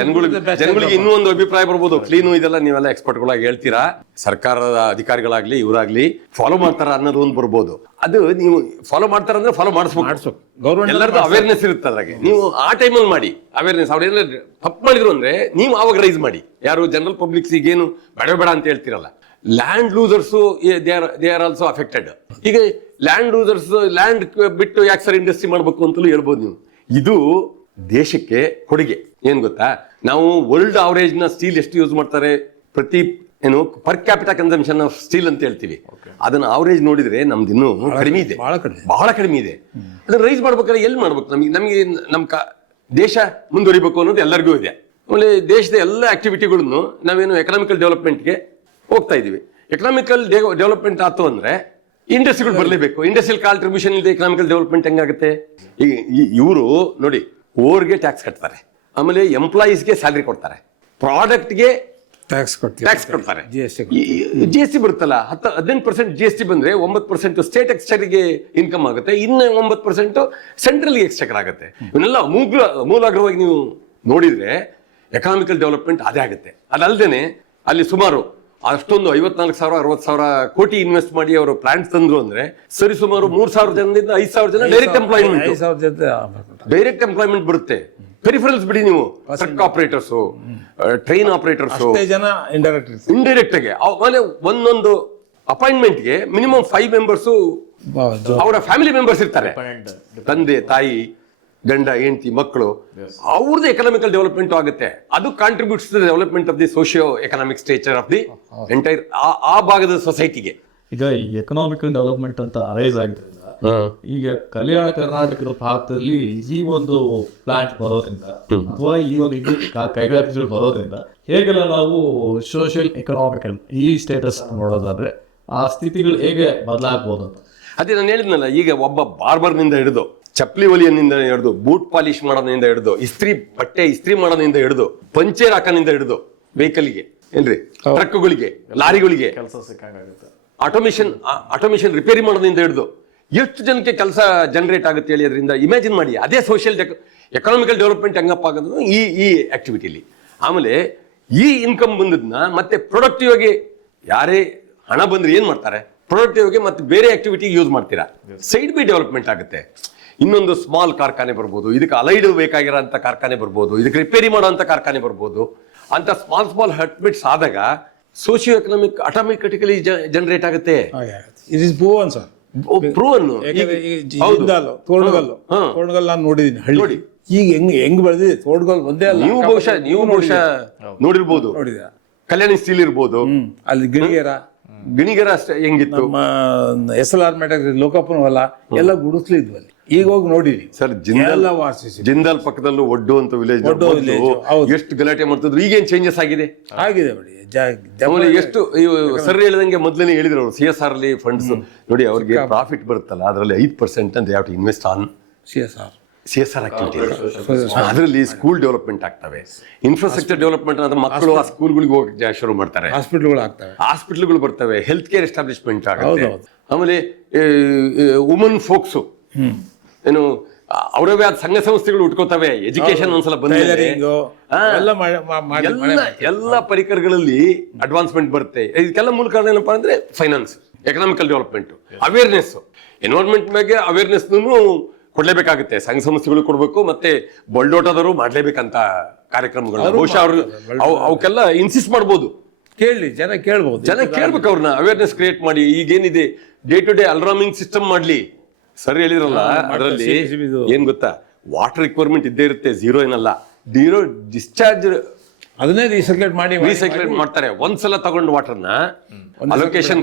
ಜನಗಳಿಗೆ ಇನ್ನೂ ಒಂದು ಅಭಿಪ್ರಾಯ ಬರ್ಬೋದು, ಕ್ಲೀನು ಇದೆಲ್ಲ ನೀವೆಲ್ಲ ಎಕ್ಸ್ಪರ್ಟ್ಗಳಾಗಿ ಹೇಳ್ತೀರಾ, ಸರ್ಕಾರದ ಅಧಿಕಾರಿಗಳಾಗ್ಲಿ ಇವರಾಗ್ಲಿ ಫಾಲೋ ಮಾಡ್ತಾರ ಅನ್ನೋದು ಒಂದು ಬರ್ಬೋದು. ಅದು ನೀವು ಫಾಲೋ ಮಾಡ್ತಾರ ಅಂದ್ರೆ ಫಾಲೋ ಮಾಡಿಸ್ಬೇಕು. ಎಲ್ಲರದ್ದು ಅವೇರ್ನೆಸ್ ಇರುತ್ತೆ ಅದ್ರಾಗೆ. ನೀವು ಆ ಟೈಮಲ್ಲಿ ಮಾಡಿ ಅವೇರ್ನೆಸ್. ಅವ್ರೇನ ತಪ್ಪು ಮಾಡಿದ್ರು ಅಂದ್ರೆ ನೀವು ಆವಾಗ ರೈಸ್ ಮಾಡಿ. ಯಾರು ಜನರಲ್ ಪಬ್ಲಿಕ್ಸ್ ಈಗೇನು ಬೇಡ ಅಂತ ಹೇಳ್ತಿರಲ್ಲ. Land losers they are also affected. ಈಗ ಲ್ಯಾಂಡ್ ಲೂಸರ್ಸ್ ಲ್ಯಾಂಡ್ ಬಿಟ್ಟು ಯಾಕೆ ಸರ್ ಇಂಡಸ್ಟ್ರಿ ಮಾಡ್ಬೇಕು ಅಂತಲೂ ಹೇಳ್ಬೋದು ನೀವು. ಇದು ದೇಶಕ್ಕೆ ಕೊಡುಗೆ. ಏನ್ ಗೊತ್ತಾ, ನಾವು ವರ್ಲ್ಡ್ ಅವರೇಜ್ ನ ಸ್ಟೀಲ್ ಎಷ್ಟು ಯೂಸ್ ಮಾಡ್ತಾರೆ, ಪ್ರತಿ ಏನು per capital consumption of steel ಅಂತ ಹೇಳ್ತೀವಿ, ಅದನ್ನ ಅವರೇಜ್ ನೋಡಿದ್ರೆ ನಮ್ದು ಇನ್ನೂ ಕಡಿಮೆ ಇದೆ, ಬಹಳ ಕಡಿಮೆ ಇದೆ. ಅದನ್ನ ರೈಸ್ ಮಾಡ್ಬೇಕಾದ್ರೆ ಎಲ್ಲಿ ಮಾಡ್ಬೇಕು? ನಮಗೆ ನಮ್ಮ ದೇಶ ಮುಂದುವರಿಬೇಕು ಅನ್ನೋದು ಎಲ್ಲರಿಗೂ ಇದೆ. ಆಮೇಲೆ ದೇಶದ ಎಲ್ಲ ಆಕ್ಟಿವಿಟಿಗಳನ್ನು ನಾವೇನು ಎಕನಾಮಿಕಲ್ ಡೆವಲಪ್ಮೆಂಟ್ಗೆ ಹೋಗ್ತಾ ಇದೀವಿ. ಎಕನಾಮಿಕಲ್ ಡೆವಲಪ್ಮೆಂಟ್ ಆಯ್ತು ಅಂದ್ರೆ ಇಂಡಸ್ಟ್ರಿಗಳು ಬರಲೇಬೇಕು. ಇಂಡಸ್ಟ್ರಿಯಲ್ ಕಾಂಟ್ರಿಬ್ಯೂಷನ್ ಇಲ್ಲದೆ ಎಕನಾಮಿಕಲ್ ಡೆವಲಪ್ಮೆಂಟ್ ಹೆಂಗಾಗುತ್ತೆ? ಇವರು ನೋಡಿ, ಓರ್ಗೆ ಟ್ಯಾಕ್ಸ್ ಕಟ್ತಾರೆ, ಆಮೇಲೆ ಎಂಪ್ಲಾಯೀಸ್ಗೆ ಸ್ಯಾಲರಿ ಕೊಡ್ತಾರೆ, ಪ್ರಾಡಕ್ಟ್ಗೆ ಟ್ಯಾಕ್ಸ್ ಕೊಡ್ತಾರೆ. GST ಬರುತ್ತಲ್ಲ, 18% GST ಬಂದ್ರೆ 9% ಸ್ಟೇಟ್ ಎಕ್ಸ್ಚರ್ಗೆ ಇನ್ಕಮ್ ಆಗುತ್ತೆ, ಇನ್ನು 9% ಸೆಂಟ್ರಲ್ಗೆ ಎಕ್ಸ್ಚರ್ ಆಗುತ್ತೆ. ಇವನ್ನೆಲ್ಲ ಮೂಲಾಗ್ರವಾಗಿ ನೀವು ನೋಡಿದ್ರೆ ಎಕನಾಮಿಕಲ್ ಡೆವಲಪ್ಮೆಂಟ್ ಅದೇ ಆಗುತ್ತೆ. ಅದಲ್ದೇನೆ ಅಲ್ಲಿ ಸುಮಾರು ಅಷ್ಟೊಂದು 54,000-60,000 ಕೋಟಿ ಇನ್ವೆಸ್ಟ್ ಮಾಡಿ ಅವರು ಪ್ಲಾಂಟ್ಸ್ ತಂದ್ರು ಅಂದ್ರೆ ಸರಿ ಸುಮಾರು 3,000 ಜನದಿಂದ 5,000 ಜನ ಡೈರೆಕ್ಟ್ ಎಂಪ್ಲಾಯ್ಮೆಂಟ್ ಬರುತ್ತೆ. ಪೆರಿಫರಲ್ಸ್ ಬಿಡಿ, ನೀವು ಟ್ರಕ್ ಆಪರೇಟರ್ಸ್, ಟ್ರೈನ್ ಆಪರೇಟರ್ಸ್, ಜನ ಇಂಡೈರೆಕ್ಟ್ ಆಗಿ ಆಮೇಲೆ ಒಂದೊಂದು ಅಪಾಯಿಂಟ್ಮೆಂಟ್ಗೆ ಮಿನಿಮಮ್ 5 ಮೆಂಬರ್ಸ್ ಅವರ ಫ್ಯಾಮಿಲಿ ಮೆಂಬರ್ಸ್ ಇರ್ತಾರೆ. ತಂದೆ ತಾಯಿ ಗಂಡ ಹೆಂಡತಿ ಮಕ್ಕಳು, ಅವ್ರದ್ದು ಎಕನಾಮಿಕಲ್ ಡೆವಲಪ್ಮೆಂಟ್ ಆಗುತ್ತೆ. ಅದು contributes to the development of the socio economic stature of the entire ಆ ಭಾಗದ ಸೊಸೈಟಿಗೆ. ಈಗ ಈ ಎಕನಾಮಿಕಲ್ ಡೆವಲಪ್ಮೆಂಟ್ ಅಂತ ಅರೈಸ್ ಆಗಿದ್ರಿಂದ ಈಗ ಕಲ್ಯಾಣ ಕರ್ನಾಟಕದ ಭಾಗದಲ್ಲಿ ಈ ಒಂದು ಪ್ಲಾಂಟ್ ಬರೋದ್ರಿಂದ ಅಥವಾ ಈ ಒಂದು ಕೈಗಾರಿಕೆಗಳು ಬರೋದ್ರಿಂದ ಹೇಗೆಲ್ಲ ನಾವು ಸೋಷಿಯಲ್ ಎಕನಾಮಿಕಲ್ ಈ ಸ್ಟೇಟಸ್ ನೋಡೋದಾದ್ರೆ ಆ ಸ್ಥಿತಿಗಳು ಹೇಗೆ ಬದಲಾಗಬಹುದು ಅಂತ. ಅದೇ ನಾನು ಹೇಳಿದ್ನಲ್ಲ, ಈಗ ಒಬ್ಬ ಬಾರ್ಬರ್ನಿಂದ ಹಿಡಿದು ಚಪ್ಪಲಿ ಒಲಿಯನಿಂದ ಹಿಡಿದು ಬೂಟ್ ಪಾಲಿಶ್ ಮಾಡೋದ್ರಿಂದ ಹಿಡಿದು ಬಟ್ಟೆ ಇಸ್ತ್ರಿ ಮಾಡೋದ್ರಿಂದ ಹಿಡಿದು ಪಂಚರ್ ಹಾಕೋದ್ರಿಂದ ಹಿಡಿದು ವೆಹಿಕಲ್ಗೆ ಏನ್ರಿ, ಟ್ರಕ್ಗಳಿಗೆ, ಲಾರಿಗಳಿಗೆ ಕೆಲಸ ಸಿಕ್ಕಾಗುತ್ತೆ. ಆಟೋಮೇಷನ್ ರಿಪೇರಿ ಮಾಡೋದ್ರಿಂದ ಹಿಡಿದು ಎಷ್ಟು ಜನಕ್ಕೆ ಕೆಲಸ ಜನರೇಟ್ ಆಗುತ್ತೆ ಹೇಳಿ. ಅದರಿಂದ ಇಮ್ಯಾಜಿನ್ ಮಾಡಿ, ಅದೇ ಸೋಷಿಯಲ್ ಎಕನಾಮಿಕಲ್ ಡೆವಲಪ್ಮೆಂಟ್ ಹೆಂಗಪ್ಪ ಆಗೋದು ಈ ಆಕ್ಟಿವಿಟಿಲಿ. ಆಮೇಲೆ ಈ ಇನ್ಕಮ್ ಬಂದದ್ನ ಮತ್ತೆ ಪ್ರೊಡಕ್ಟಿವ್ ಆಗಿ ಯಾರೇ ಹಣ ಬಂದ್ರೆ ಏನ್ ಮಾಡ್ತಾರೆ, ಪ್ರೊಡಕ್ಟಿವ್ ಆಗಿ ಮತ್ತೆ ಬೇರೆ ಆಕ್ಟಿವಿಟಿಗೆ ಯೂಸ್ ಮಾಡ್ತೀರಾ, ಸೈಡ್ ಬೈ ಡೆವಲಪ್ಮೆಂಟ್ ಆಗುತ್ತೆ. ಇನ್ನೊಂದು ಸ್ಮಾಲ್ ಕಾರ್ಖಾನೆ ಬರ್ಬೋದು, ಇದಕ್ಕೆ ಅಲೈಡ್ ಬೇಕಾಗಿರೋಂಥ ಕಾರ್ಖಾನೆ ಬರ್ಬೋದು, ಇದಕ್ಕೆ ರಿಪೇರಿ ಮಾಡೋಂಥ ಕಾರ್ಖಾನೆ ಬರ್ಬೋದು. ಅಂತ ಸ್ಮಾಲ್ ಹಟ್ಬಿಟ್ಸ್ ಆದಾಗ ಸೋಶಿಯೋ ಎಕನಾಮಿಕ್ ಆಟೋಮೆಟಿಕಲಿ ಜನರೇಟ್ ಆಗುತ್ತೆ. It is proven sir, proven. Toranagal ನಾನು ನೋಡಿದೀನಿ ಹಳ್ಳಿ. ಈಗ ಹೆಂಗ್ ಬೆಳೆದಿದೆ ತೋಟಗಲ್ ಒಂದೇ ಅಲ್ಲ. ನೀವು ಬಹುಶಃ ನೋಡಿರ್ಬೋದು, ಕಲ್ಯಾಣಿ ಸ್ಟೀಲ್ ಇರ್ಬೋದು, ಅಲ್ಲಿ ಗಿಣಿಗೆರ ಹೆಂಗಿತ್ತು, ನಮ್ಮ SLR ಮ್ಯಾಟರ್ ಲೋಕಪ್ಪನ ಹೊಲ ಎಲ್ಲ ಗುಡಿಸ್ಲಿದ್ವು ಅಲ್ಲಿ. ಈಗ ಹೋಗಿ ನೋಡಿರಿ ಸರ್ ಎಲ್ಲ ವಾಸಿಸಿ ಜಿಂದಾಲ್ ಪಕ್ಕದಲ್ಲೂ ಒಡ್ಡು ಅಂತ ವಿಲೇಜ್ ಹೌದು. ಎಷ್ಟು ಗಲಾಟೆ ಮಾಡ್ತಿದ್ರು, ಈಗೇನ್ ಚೇಂಜಸ್ ಆಗಿದೆ ಆಗಿದೆ ನೋಡಿ. ಆಮೇಲೆ ಎಷ್ಟು ಸರ್ ಹೇಳಿದಂಗೆ ಮೊದಲನೇ ಹೇಳಿದ್ರು ಅವರು CSR ಅಲ್ಲಿ ಫಂಡ್ಸ್ ನೋಡಿ, ಅವ್ರಿಗೆ ಪ್ರಾಫಿಟ್ ಬರುತ್ತಲ್ಲ ಅದರಲ್ಲಿ 5% ಅಂತ ಯಾವ ಇನ್ವೆಸ್ಟ್ ಆನ್ CSR ಆಕ್ಟಿವಿಟಿ. ಅದರಲ್ಲಿ ಸ್ಕೂಲ್ ಡೆವಲಪ್ಮೆಂಟ್ ಆಗ್ತವೆ, ಇನ್ಫ್ರಾಸ್ಟ್ರಕ್ಚರ್ ಡೆವಲಪ್ಮೆಂಟ್ ಅಂದ್ರೆ ಮಕ್ಕಳು ಆ ಸ್ಕೂಲ್ಗಳಿಗೆ ಹೋಗಿ ಶುರು ಮಾಡ್ತಾರೆ, ಹಾಸ್ಪಿಟಲ್ಗಳು ಆಗ್ತವೆ, ಹಾಸ್ಪಿಟಲ್ಗಳು ಬರ್ತವೆ, ಹೆಲ್ತ್ ಕೇರ್ ಎಸ್ಟಾಬ್ಲಿಷ್ಮೆಂಟ್ ಆಗುತ್ತೆ. ಆಮೇಲೆ ವುಮನ್ ಫೋಕ್ಸು ಏನು ಅವರವೇ ಆದ ಸಂಘ ಸಂಸ್ಥೆಗಳು ಉಟ್ಕೋತವೆ. ಎಜುಕೇಶನ್ ಒಂದ್ಸಲ ಬಂದ್ರೆ ಎಲ್ಲ ಪರಿಕರಗಳಲ್ಲಿ ಅಡ್ವಾನ್ಸ್ಮೆಂಟ್ ಬರುತ್ತೆ. ಇದಕ್ಕೆಲ್ಲ ಮೂಲ ಕಾರಣ ಏನಪ್ಪಾ ಅಂದ್ರೆ finance, economical development, awareness, environment ಬಗ್ಗೆ ಅವೇರ್ನೆಸ್ ಕೊಡ್ಲೇಬೇಕಾಗುತ್ತೆ. ಸಂಘ ಸಂಸ್ಥೆಗಳು ಕೊಡ್ಬೇಕು, ಮತ್ತೆ ಬಲ್ಡೋಟದವರು ಮಾಡ್ಲೇಬೇಕಂತ ಕಾರ್ಯಕ್ರಮಗಳು. ಬಹುಶಃ ಅವರು ಅವಕ್ಕೆಲ್ಲ ಇನ್ಸಿಸ್ಟ್ ಮಾಡ್ಬೋದು. ಕೇಳಿ ಜನ ಕೇಳ್ಬೋದು, ಜನ ಕೇಳ್ಬೇಕು, ಅವ್ರನ್ನ ಅವೇರ್ನೆಸ್ ಕ್ರಿಯೇಟ್ ಮಾಡಿ. ಈಗೇನಿದೆ day to day alarming system ಮಾಡ್ಲಿ. ಸರ್ ಹೇಳಿದ್ರಲ್ಲ, ಅದರಲ್ಲಿ ಏನ್ ಗೊತ್ತಾ, ವಾಟರ್ ರಿಕ್ವೈರ್ಮೆಂಟ್ ಇದ್ದೇ ಇರುತ್ತೆ, ಝೀರೋ ಏನಲ್ಲ. ಡಿಸ್ಚಾರ್ಜ್ ಅದನ್ನೇ ರೀಸೈಕ್ಲೇಟ್ ಮಾಡ್ತಾರೆ. ಒಂದ್ಸಲ ತಗೊಂಡು ವಾಟರ್ನ ಅಲೋಕೇಶನ್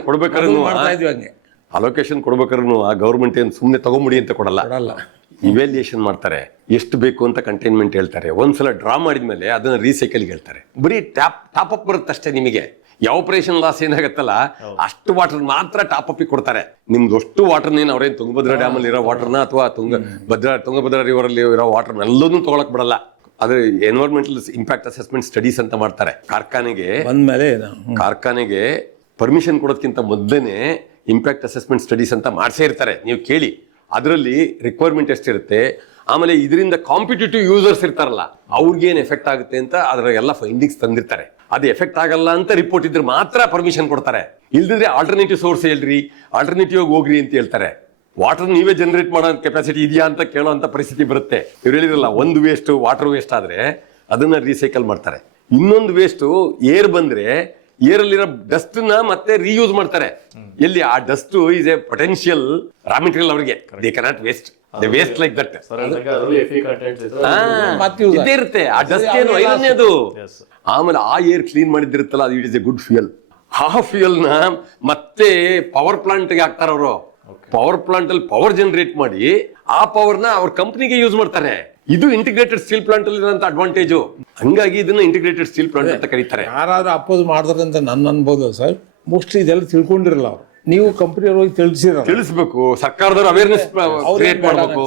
ಕೊಡ್ಬೇಕಾದ್ರೂ ಆ ಗೌರ್ಮೆಂಟ್ ಏನ್ ಸುಮ್ನೆ ತಗೊಂಬಿಡಿ ಅಂತ ಕೊಡಲ್ಲ. ಇವ್ಯಾಲ್ಯೂಯೇಷನ್ ಮಾಡ್ತಾರೆ, ಎಷ್ಟು ಬೇಕು ಅಂತ ಕಂಟೈನ್ಮೆಂಟ್ ಹೇಳ್ತಾರೆ. ಒಂದ್ಸಲ ಡ್ರಾ ಮಾಡಿದ್ಮೇಲೆ ಅದನ್ನ ರೀಸೈಕಲ್ಗೆ ಹೇಳ್ತಾರೆ. ಬರೀ ಟಾಪ್ ಅಪ್ ಬರುತ್ತಷ್ಟೇ ನಿಮಗೆ. ಆಪರೇಷನ್ ಲಾಸ್ ಏನಾಗತ್ತಲ್ಲ ಅಷ್ಟು ವಾಟರ್ ಮಾತ್ರ ಟಾಪ್ ಅಪ್ ಕೊಡ್ತಾರೆ. ನಿಮ್ದು ಅಷ್ಟು ವಾಟರ್ ಏನ್ ಅವ್ರೇನ್ ತುಂಗಭದ್ರಾ ಡ್ಯಾಮ್ ಅಲ್ಲಿ ಇರೋ ವಾಟರ್ನ ಅಥವಾ ತುಂಗಭದ್ರಾ ರಿವರ್ ಅಲ್ಲಿ ಇರೋ ವಾಟರ್ ಎಲ್ಲದೂ ತಗೊಳಕ್ ಬಿಡಲ್ಲ. ಅದ್ರ ಎನ್ವೈರನ್ಮೆಂಟಲ್ ಇಂಪ್ಯಾಕ್ಟ್ ಅಸೆಸ್ಮೆಂಟ್ ಸ್ಟಡೀಸ್ ಅಂತ ಮಾಡ್ತಾರೆ. ಕಾರ್ಖಾನೆಗೆ ಪರ್ಮಿಷನ್ ಕೊಡೋದಕ್ಕಿಂತ ಮೊದಲೇನೆ ಇಂಪ್ಯಾಕ್ಟ್ ಅಸೆಸ್ಮೆಂಟ್ ಸ್ಟಡೀಸ್ ಅಂತ ಮಾಡ್ಸೇ ಇರ್ತಾರೆ. ನೀವು ಕೇಳಿ, ಅದರಲ್ಲಿ ರಿಕ್ವೈರ್ಮೆಂಟ್ ಎಷ್ಟಿರುತ್ತೆ, ಆಮೇಲೆ ಇದರಿಂದ ಕಾಂಪಿಟೇಟಿವ್ ಯೂಸರ್ಸ್ ಇರ್ತಾರಲ್ಲ ಅವ್ರಿಗೇನ್ ಎಫೆಕ್ಟ್ ಆಗುತ್ತೆ ಅಂತ ಅದರ ಎಲ್ಲ ಫೈಂಡಿಂಗ್ಸ್ ತಂದಿರ್ತಾರೆ. ಅದು ಎಫೆಕ್ಟ್ ಆಗಲ್ಲ ಅಂತ ರಿಪೋರ್ಟ್ ಇದ್ರೆ ಮಾತ್ರ ಪರ್ಮಿಷನ್ ಕೊಡ್ತಾರೆ. ಇಲ್ದಿದ್ರೆ ಆಲ್ಟರ್ನೇಟಿವ್ ಸೋರ್ಸ್ ಹೇಳ್ರಿ, ಆಲ್ಟರ್ನೇಟಿವ್ ಹೋಗ್ರಿ ಅಂತ ಹೇಳ್ತಾರೆ. ವಾಟರ್ ನೀವೇ ಜನರೇಟ್ ಮಾಡೋ ಕೆಪಾಸಿಟಿ ಇದೆಯಾ ಅಂತ ಕೇಳೋ ಅಂತ ಪರಿಸ್ಥಿತಿ ಬರುತ್ತೆ. ಇವ್ರು ಹೇಳಿದ್ರಲ್ಲ, ಒಂದು ವೇಸ್ಟ್ ವಾಟರ್ ವೇಸ್ಟ್ ಆದ್ರೆ ಅದನ್ನ ರೀಸೈಕಲ್ ಮಾಡ್ತಾರೆ. ಇನ್ನೊಂದು ವೇಸ್ಟ್ ಏರ್ ಬಂದ್ರೆ ಏರಲ್ಲಿರೋ ಡಸ್ಟ್ ನ ಮತ್ತೆ ರೀಯೂಸ್ ಮಾಡ್ತಾರೆ. ಎಲ್ಲಿ ಆ dust is a potential raw material ಅವರಿಗೆ. They cannot waste, they waste like that. ಇದೇ ಇರುತ್ತೆ ಆ ಡಸ್ಟ್ ಏನು ಐದನೇದು. ಆಮೇಲೆ ಆ ಏರ್ ಕ್ಲೀನ್ ಮಾಡಿದಿರುತ್ತಲ್ಲ, ಅದು it is A good fuel. ಆ ಫ್ಯೂಯಲ್ ನ ಮತ್ತೆ ಪವರ್ ಪ್ಲಾಂಟ್ ಗೆ ಹಾಕ್ತಾರ ಅವರು. ಪವರ್ ಪ್ಲಾಂಟ್ ಅಲ್ಲಿ ಪವರ್ ಜನರೇಟ್ ಮಾಡಿ ಆ ಪವರ್ ನ ಅವ್ರ ಕಂಪನಿಗೆ ಯೂಸ್ ಮಾಡ್ತಾರೆ. ಇದು ಇಂಟಿಗ್ರೇಟೆಡ್ ಸ್ಟೀಲ್ ಪ್ಲಾಂಟ್ ಅಲ್ಲಿ ಇರುವಂತ ಅಡ್ವಾಂಟೇಜ್. ಹಂಗಾಗಿ ಇದನ್ನ ಇಂಟಿಗ್ರೇಟೆಡ್ ಸ್ಟೀಲ್ ಪ್ಲಾಂಟ್ ಅಂತ ಕರೀತಾರೆ. ಯಾರಾದ್ರೂ ಅಪೋಸ್ ಮಾಡ್ತಾರೆ ಅಂತ ನನ್ನ ಅನ್ಬೋದು ಸರ್. ಮೋಸ್ಟ್ಲಿ ಇದೆಲ್ಲ ತಿಳ್ಕೊಂಡಿರಲ್ಲ ಅವ್ರು. ನೀವು ಕಂಪನಿಯವ್ರು ಹೋಗಿ ತಿಳಿಸ್ಬೇಕು, ಸರ್ಕಾರದವ್ರು ಅವೇರ್ನೆಸ್ ಕ್ರಿಯೇಟ್ ಮಾಡಬೇಕು.